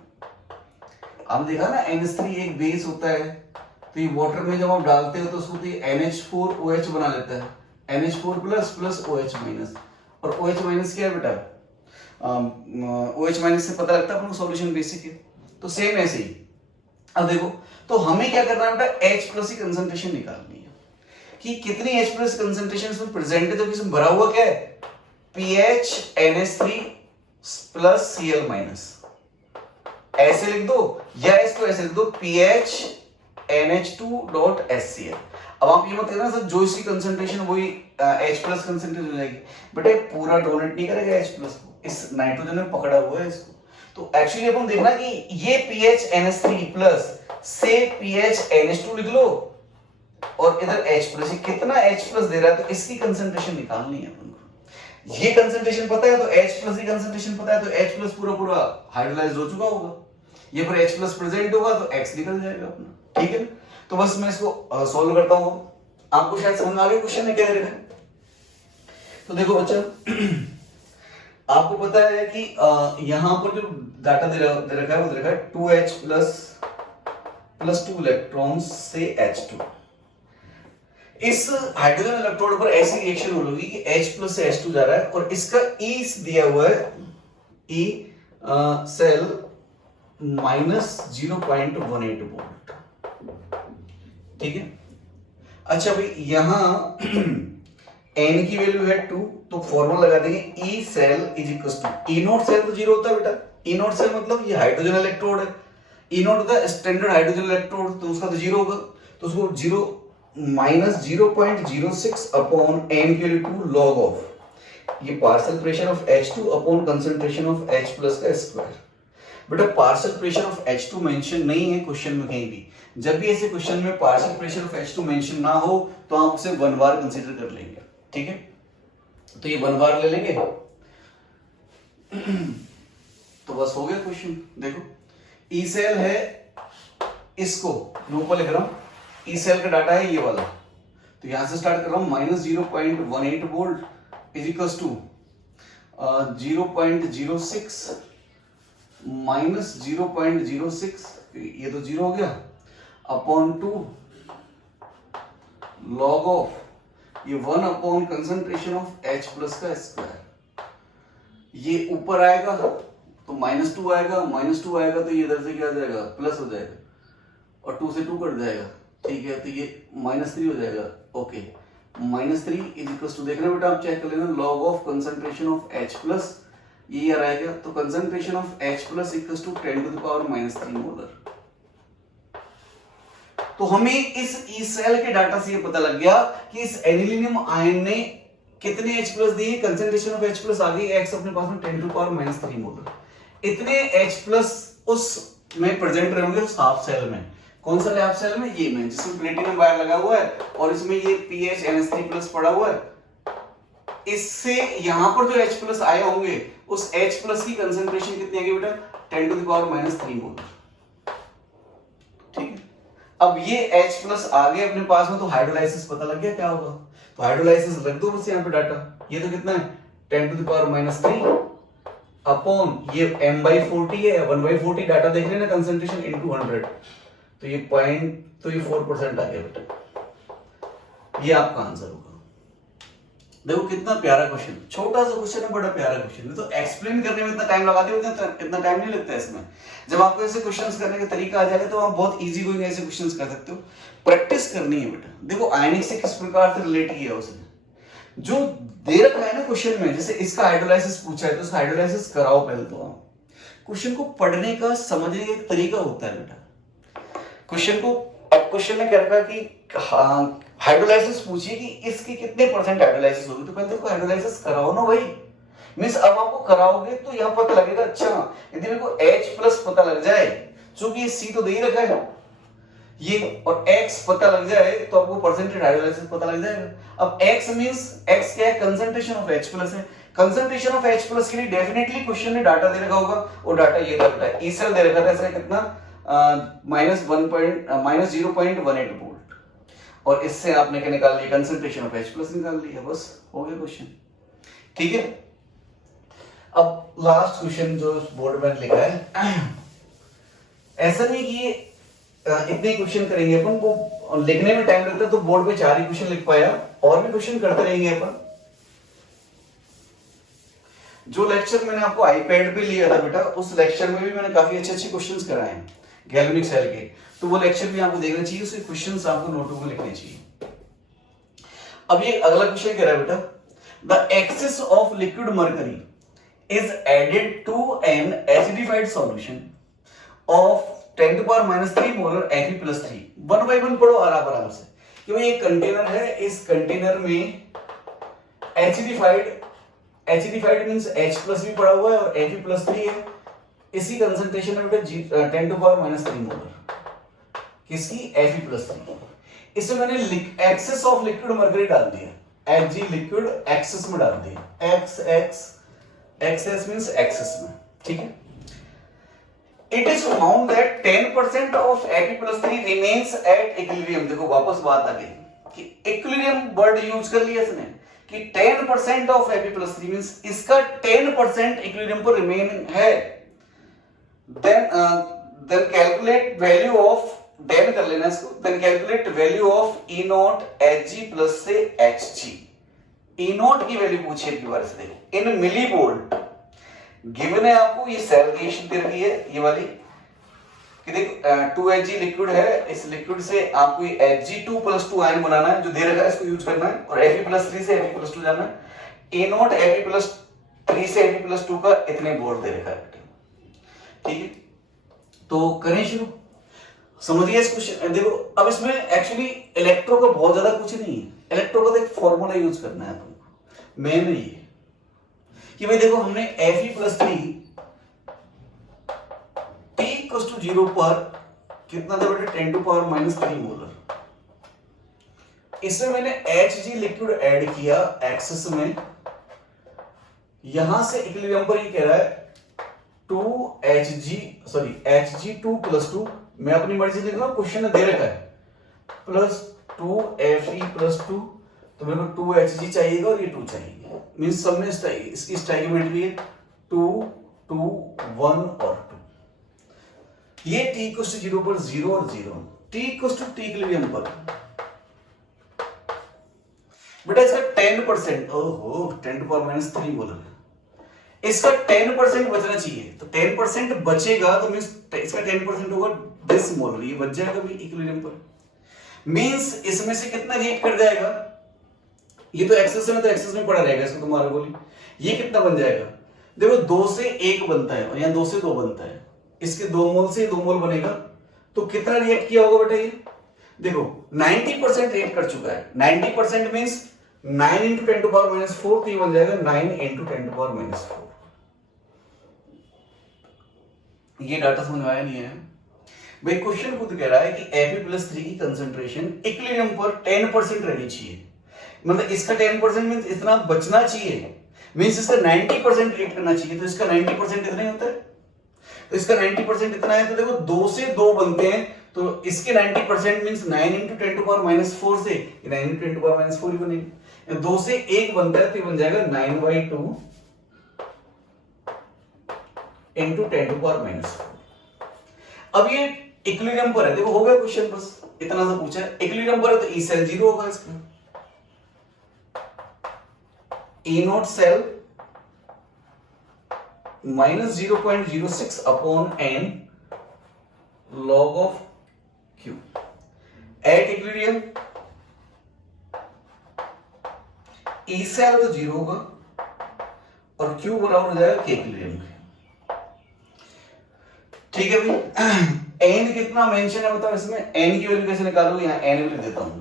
हम देखा ना NH3 एक बेस होता है, तो ये वाटर में जब आप डालते हो तो उसको NH4OH बना लेता है, NH4 plus plus OH minus. और OH माइनस क्या है बेटा, OH माइनस से पता लगता है अपना सॉल्यूशन बेसिक है। तो सेम ऐसे ही अब देखो, तो हमें क्या करना है बेटा, H प्लस की कंसंट्रेशन निकालनी है कि कितनी H प्लस कंसंट्रेशन इसमें प्रेजेंट है। तो इसमें भरा हुआ क्या है, PH NH3 plus Cl minus, ऐसे लिख दो या इसको ऐसे लिख दो PH NH2.HCl। अब आप ये मत कहना सर जो इसकी कंसंट्रेशन वही H प्लस कंसंट्रेशन हो जाएगी, बेटा पूरा डोनेट नहीं करेगा H प्लस को, इस नाइट्रोजन में पकड़ा हुआ है इसको। तो एक्चुअली अपन देखना कि ये PH NH3 प्लस से PH NH2 लिख लो और इधर H प्लस, कितना H प्लस दे रहा है, तो इसकी कंसंट्रेशन निकालनी है अपन को। ये कंसंट्रेशन पता है तो H प्लस की कंसंट्रेशन पता है, तो H प्लस पूरा हाइड्रोलाइज हो चुका होगा, ये पर H प्लस प्रेजेंट होगा तो X निकल जाएगा अपना, ठीक है। तो बस मैं इसको सॉल्व करता हूं, आपको शायद समझ में आ गया क्वेश्चन में क्या है। तो देखो बच्चा आपको पता है कि यहां पर जो डाटा दे रखा है वो दे रखा है 2H प्लस 2 इलेक्ट्रॉन्स से H2। इस हाइड्रोजन इलेक्ट्रोड पर ऐसी रिएक्शन हो रही कि H प्लस से H2 जा रहा है और इसका E दिया हुआ है, E सेल -0.18 वोल्ट, ठीक है। अच्छा भाई यहां एन की वैल्यू है 2, तो फॉर्मूला लगा देंगे E cell is equal to E nought cell तो 0 होता है बेटा, ई नॉट सेल मतलब ये हाइड्रोजन इलेक्ट्रोड है, ई नॉट होता है स्टैंडर्ड हाइड्रोजन इलेक्ट्रोड, तो उसका तो 0 होगा, तो उसको 0 माइनस 0.06 अपॉन एन की वैल्यू 2 लॉग ऑफ ये partial pressure of H2 upon concentration of H plus का स्क्वायर। बेटा partial pressure of H2 mention नहीं है क्वेश्चन में कहीं भी, जब भी ऐसे क्वेश्चन में partial pressure of H2 mention ना हो तो आप उसे 1 बार कंसीडर कर लेंगे, ठीक है, तो ये 1 बार ले लेंगे तो बस हो गया क्वेश्चन। देखो ई सेल है, इसको मैं ऊपर लिख रहा हूं, ई सेल का डाटा है ये वाला, तो यहां से स्टार्ट कर रहा हूं -0.18 volt is equals to 0.06 minus 0.06, ये तो 0 हो गया, अपॉन 2 लॉग ऑफ ये 1 upon concentration of H plus का स्क्वायर। ये ऊपर आएगा तो -2 आएगा, -2 आएगा तो ये इधर से क्या आ जाएगा, प्लस हो जाएगा, और 2 से 2 कट जाएगा, ठीक है, तो ये -3 हो जाएगा, ओके, -3 इज इक्वल टू, देखना बेटा आप चेक कर लेना, log of concentration of H plus, ये यार आएगा, तो concentration of H plus equal to 10 to the power -3 molar. तो हमें इस ई सेल के डाटा से ये पता लग गया कि इस एनिलिनियम आयन ने कितने H प्लस दिए, कंसंट्रेशन ऑफ H प्लस आ गई X अपने पास में 10 टू द पावर -3 मोलर, इतने H प्लस उस में प्रेजेंट रहेंगे उस हाफ सेल में। कौन सा हाफ सेल में, ये में जिसमें प्लेटिनम वायर लगा हुआ है और इसमें ये PHNS3 प्लस पड़ा हुआ है, इससे यहां पर जो H प्लस आए होंगे उस H प्लस की कंसंट्रेशन कितनी आएगी बेटा, 10 टू द पावर -3 मोलर, ठीक है। अब ये H प्लस आ गए अपने पास में, तो हाइड्रोलाइसिस पता लग गया क्या होगा, तो हाइड्रोलाइसिस रख दो बस यहाँ पे डाटा, ये तो कितना है 10 टू द पावर -3 अपॉन ये m/40 है, 1/40 डाटा देख रहे हैं ना, कंसंट्रेशन इनटू 100, तो ये 4% आ गया बेटा, ये आपका आंसर होगा। देखो कितना प्यारा क्वेश्चन, छोटा सा क्वेश्चन है, बड़ा प्यारा क्वेश्चन है, तो एक्सप्लेन करने में इतना टाइम लगाते हो, इतना टाइम नहीं लगता है इसमें। जब आपको ऐसे क्वेश्चंस करने का तरीका आ जाएगा तो आप बहुत इजी गोइंग ऐसे क्वेश्चंस कर सकते हो, प्रैक्टिस करनी है बेटा। देखो आयनिक से किस प्रकार से रिलेट किया उसने, जो दे रखा है ना क्वेश्चन में, जैसे इसका हाइड्रोलाइसिस पूछा है तो उसका हाइड्रोलाइसिस कराओ पहले, तो आप क्वेश्चन को पढ़ने का समझने का एक तरीका होता है बेटा। क्वेश्चन को, अब क्वेश्चन ने क्या रखा कि हाइड्रोलाइसिस पूछिए कि इसकी कितने परसेंट हाइड्रोलाइसिस होगी, तो पहले तो हाइड्रोलाइसिस कराओ ना भाई, मींस अब आपको कराओगे तो यहां पता लगेगा, अच्छा यदि मेरे को H प्लस पता लग जाए, क्योंकि ये C तो दे ही रखा है ये, और X पता लग जाए तो आपको परसेंटेज हाइड्रोलाइसिस पता लग जाएगा। अब X मींस X क्या है, कंसंट्रेशन ऑफ H प्लस है, कंसंट्रेशन ऑफ H प्लस के लिए डेफिनेटली क्वेश्चन ने डाटा दे रखा होगा, और डाटा ये रखा है, ई सेल दे रखा था, इसका कितना -0.18 वोल्ट, और इससे आपने क्या निकाल लिया, कंसंट्रेशन ऑफ H प्लस निकाल लिया, बस हो गया क्वेश्चन, ठीक है। अब लास्ट क्वेश्चन जो बोर्ड में लिखा है, ऐसा नहीं कि इतने क्वेश्चन करेंगे अपन, वो लिखने में टाइम लगता है, तो बोर्ड पे 4 ही क्वेश्चन लिख पाया, और भी क्वेश्चन करते रहेंगे अपन। जो लेक्चर मैंने आपको आईपैड पे लिया था बेटा, उस लेक्चर में भी मैंने काफी अच्छे क्वेश्चंस कराए हैं गैल्वेनिक सेल के, तो वो लेक्चर भी आपको देखना चाहिए, उसके क्वेश्चंस आपको नोटबुक में लिखने चाहिए। अब ये अगला क्वेश्चन कह रहा है बेटा, the excess of liquid mercury is added to an acidified solution of 10 to power -3 molar Fe+3, 1 by 1 पढ़ो बराबर से, कि भाई एक कंटेनर है, इस कंटेनर में एसिडिफाइड मींस H प्लस भी पड़ा हुआ है और Fe+3 है, इसी कंसंट्रेशन में बेटा 10 टू पावर -3 मोलर, किसकी, Fe+3, इसमें मैंने एक्सेस ऑफ लिक्विड मरकरी डाल दिया, Hg लिक्विड एक्सेस में डाल दिया, एक्सेस मींस एक्सेस में, ठीक है। It is found that 10% of Fe+3 remains at equilibrium, देखो वापस बात आ गई कि equilibrium वर्ड यूज कर लिया इसने, कि 10% ऑफ Fe+3 मींस इसका 10% इक्विलिब्रियम पर रिमेन है, then calculate value of, then कर लेना इसको, then calculate value of E0 Hg plus से Hg, E0 की वैल्यू पूछी है बार से, देखो इन मिलीवोल्ट गिवन है आपको, ये सेल की दे रखी है ये वाली, कि देख 2Hg लिक्विड है, इस लिक्विड से आपको Hg2+2 आयन बनाना है, जो दे रखा है इसको यूज करना है, और Fe+3 से Fe+2 जाना है, A0 Fe+3 से Fe+2 का इतने बोर्ड दे रखा है। ठीक है, तो करें शुरू। समझिए इस क्वेश्चन, देखो अब इसमें एक्चुअली इलेक्ट्रो का बहुत ज्यादा कुछ नहीं है, इलेक्ट्रो का तो एक फॉर्मूला यूज करना है अपन को, मेन ये कि भाई देखो हमने Fe+3 t=0 पर कितना था बेटा 10⁻³ मोलर, इसमें मैंने Hg लिक्विड ऐड किया एक्सेस में, यहां से इक्विलिब्रियम पर ये कह रहा है Hg2+2, मैं अपनी मर्जी लिख रहा हूं, क्वेश्चन दे रखा है, प्लस 2Fe+2, तो मेरे को 2Hg चाहिएगा और ये 2 चाहिए, मींस सब में इसकी स्टोइकियोमेट्री है 2 2 1 और 2। ये t=0 पर 0 और 0, t=t इक्विलिब्रियम पर बेटा इसका 10%, ओहो 10⁻³ बोला, इसका 10% बचना चाहिए, तो 10% बचेगा तो मींस इसका 10% होगा दिस मोलर, ये बच जाएगा भी इक्विलिब्रियम पर, मींस इसमें से कितना रिएक्ट कर जाएगा, ये तो एक्सेस में, तो एक्सेस में पड़ा रहेगा, इसको तो मारो गोली, ये कितना बन जाएगा, देखो 2 से 1 बनता है और यहाँ 2 से 2 बनता है, इसके 2 मोल से 2 मोल बनेगा, तो कितना रिएक्ट किया होगा बेटा, ये देखो 90% रिएक्ट कर चुका है, 90% मींस 9 × 10⁻⁴, तो ये बन जाएगा 9 × 10⁻⁴। ये डाटा समझ में आया नहीं है भाई, क्वेश्चन खुद कह रहा है कि Fe+3 की कंसंट्रेशन इक्विलिब्रियम पर 10% रहनी चाहिए, मतलब इसका 10% मींस इतना बचना चाहिए, मींस इसका 90% रिएक्ट करना चाहिए, तो इसका 90% इतना ही होता है, तो इसका 90% इतना है, तो देखो 2 से 2 बनते हैं, तो इसके 90% मींस 9 × 10⁻⁴ से 9 × 10⁻⁴ ही बनेगी, 2 से 1 बनता है तो ये बन जाएगा 9/2 × 10⁻⁴। अब ये इक्विलिब्रियम पर है, देखो हो गया क्वेश्चन, बस इतना सा पूछा है, इक्विलिब्रियम पर है तो E सेल 0 होगा, इसका E0 cell -0.06 upon n log of Q at equilibrium, E cell तो 0 होगा और Q बराबर हो जाएगा K इक्विलिब्रियम। ठीक है भाई, n कितना मेंशन है बताओ, इसमें n की वैल्यू कैसे निकालोगे, यहां n वैल्यू देता हूं,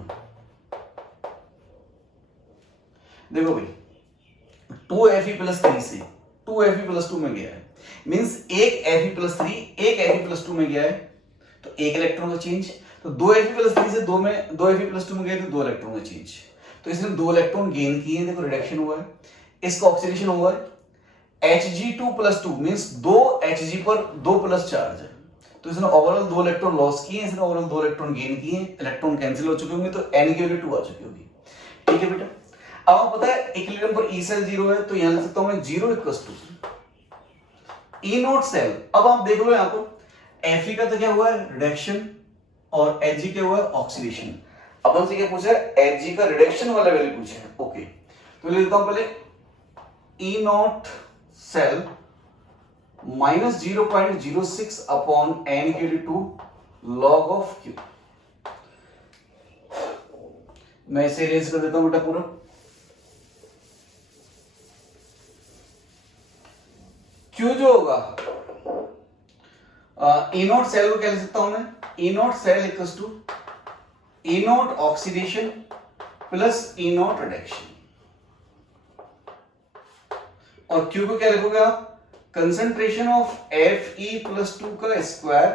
देखो भाई 2Fe+3 से 2Fe+2 में गया है, मींस एक Fe+3 एक Fe+2 में गया है, तो एक इलेक्ट्रॉन का चेंज, तो 2Fe+3 से 2 Fe+2 में गए तो 2 इलेक्ट्रॉन का चेंज, तो इसने 2 इलेक्ट्रॉन गेन किए, देखो रिडक्शन हुआ है, इसका ऑक्सीडेशन हुआ है, Hg2+2 मींस 2 Hg पर 2 प्लस चार्ज है, तो इसने ओवरऑल 2 इलेक्ट्रॉन लॉस किए, इसने ओवरऑल 2 इलेक्ट्रॉन गेन किए, इलेक्ट्रॉन कैंसिल हो चुके होंगे, तो n की वैल्यू 2 आ चुकी होगी। ठीक है बेटा, अब आपको पता है इक्विलिब्रियम पर E सेल 0 है, तो यहां लिख सकता हूं मैं 0 = E0 सेल। अब आप देख लो यहां पर Fe का तो क्या हुआ है रिडक्शन, और Hg क्या हुआ है ऑक्सीडेशन। अब हमसे क्या पूछा है, Hg का रिडक्शन वाला वैल्यू पूछा है, ओके, तो लिख देता हूं पहले E0 सेल -0.06 अपॉन n की वैल्यू 2 log of Q, मैं इसे इरेज कर देता हूं बेटा पूरा, Q जो होगा E0 सेल को क्या लिख सकता हूं मैं, E0 cell equals to E0 oxidation plus E0 reduction, और Q को क्या लिखोगे आप, कंसंट्रेशन ऑफ Fe+2 का square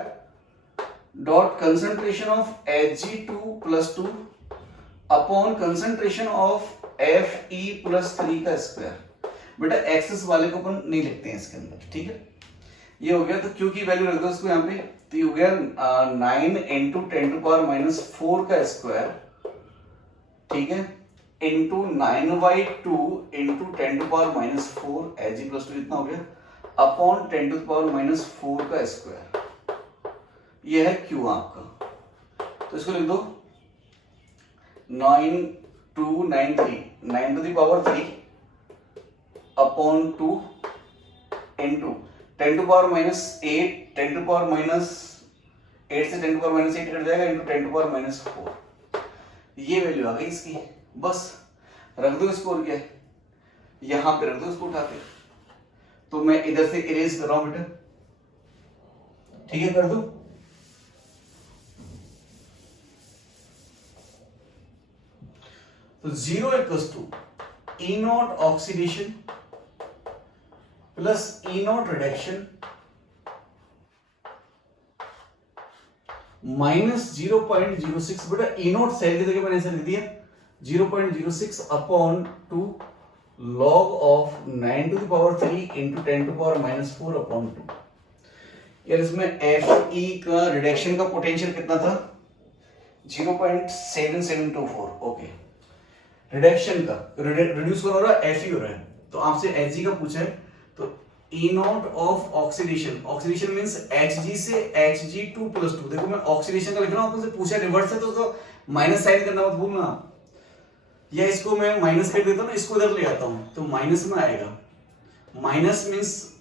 dot concentration of Hg2+2 upon concentration of Fe+3 का स्क्वायर। बेटा एक्सेस वाले को अपन नहीं लिखते हैं इसके अंदर, ठीक है, ये हो गया, तो Q की वैल्यू रख दो इसको यहाँ पे, तो ये हो गया 9 × 10⁻⁴ का स्क्वायर, ठीक है, इंटू 9/2 × 10⁻⁴ Hg+2 इतना हो गया, अपॉन 10⁻⁴ का स्क्वायर, ये है Q आपका, तो इसको लिख दो 9293 9⁻³ अपॉन 2 इंटू 10⁻⁸ 10⁻⁻⁴ 8 से 10 पावर -8 कट जाएगा इंटू 10 पावर -4, ये वैल्यू आ गई इसकी। बस रख दो इसको, और क्या है, यहां पे रख दो इसको उठा के। तो मैं इधर से इरेज कर रहा हूं बेटा, ठीक है, कर दो। तो 0 equals to E not oxidation plus E not reduction minus 0.06, बेटा E नॉट सेल की जगह मैंने ऐसे लिख दिया 0.06 upon 2 log of 9 to the power 3 into 10 to power -4 upon 2। यार इसमें Fe का रिडक्शन का पोटेंशियल कितना था, 0.7724। ओके, रिडक्शन का रिड्यूस हो रहा है, Fe हो रहा है, तो आपसे Hg का पूछा है। तो E not of oxidation, oxidation means Hg से Hg2 + 2। देखो मैं ऑक्सीडेशन का लिख रहा हूं, आपसे पूछा रिवर्स है तो उसको माइनस साइन करना मत भूलना, या इसको मैं माइनस कर देता हूं ना, इसको इधर ले आता हूं तो माइनस में आएगा। Minus means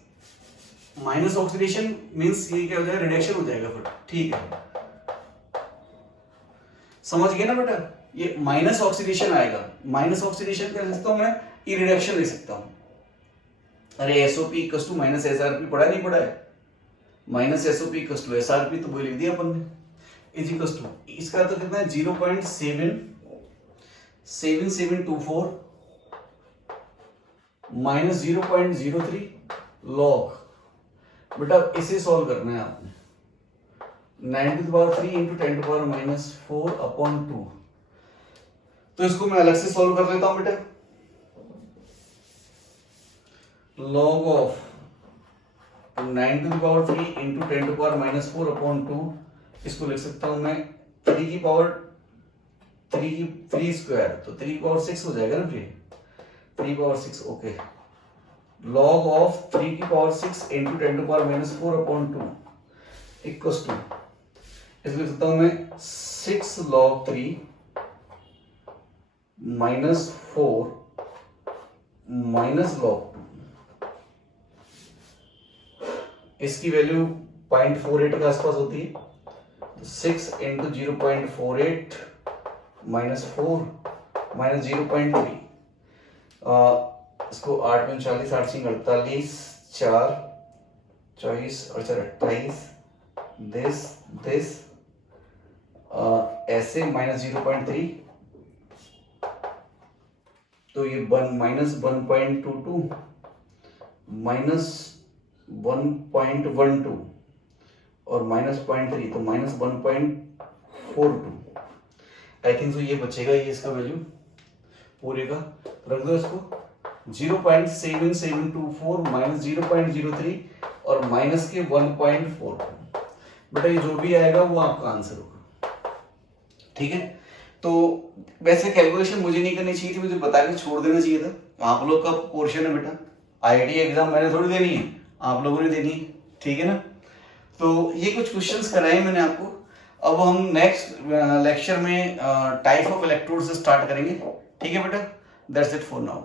minus oxidation means ये क्या हो जाएगा, रिडक्शन हो जाएगा फिर, ठीक है, समझ गए ना बेटा। ये माइनस ऑक्सीडेशन आएगा, माइनस ऑक्सीडेशन क्या लिख सकता हूं मैं, ई रिडक्शन लिख सकता हूं। अरे SOP equals to minus SRP पढ़ा नहीं पढ़ा है, minus SOP equals to SRP, तो वो लिख दिया अपन ने, इज इक्वल्स टू, इसका तो कितना है 0.7724 माइनस 0.03 लॉग। बेटा इसे सॉल्व करना है आपने, 9 to the power 3 into 10 to power -4 upon 2। तो इसको मैं अलग से सॉल्व कर लेता हूं बेटा, log of 9 to the power 3 into 10 to power -4 upon 2, इसको लिख सकता हूं मैं 3 की पावर 3 स्क्वायर, तो 3 की पावर 6 हो जाएगा ना फिर, 3 पावर 6। ओके, log ऑफ 3 की power 6 into 10 to power -4 upon 2 equals to, इसको लिख सकता हूं मैं 6 log 3 -4 माइनस log 2। इसकी वैल्यू 0.48 के आसपास होती है, तो 6 इंटू 0.48 -4 माइनस 0.3, इसको 8 में 40, 8 सिंह 48, 4 24 और 28, दिस ऐसे माइनस 0.3, तो ये माइनस 1.22 माइनस 1.12 और माइनस 0.3, तो माइनस 1.42। आई थिंक सो ये बचेगा, ये इसका वैल्यू पूरे का रख दो इसको, 0.7724 माइनस 0.03 और माइनस के 1.42। बेटा ये जो भी आएगा वो आपका आंसर होगा, ठीक है। तो वैसे कैलकुलेशन मुझे नहीं करनी चाहिए थी, मुझे बता के छोड़ देना चाहिए था, आप लोग का पोर्शन है बेटा, आईआईटी एग्जाम मैंने थोड़ी देनी है, आप लोगों ने देनी है, ठीक है ना। तो ये कुछ क्वेश्चंस कराए मैंने आपको। अब हम नेक्स्ट लेक्चर में टाइप ऑफ इलेक्ट्रोड से स्टार्ट करेंगे, ठीक है बेटा। That's it for now.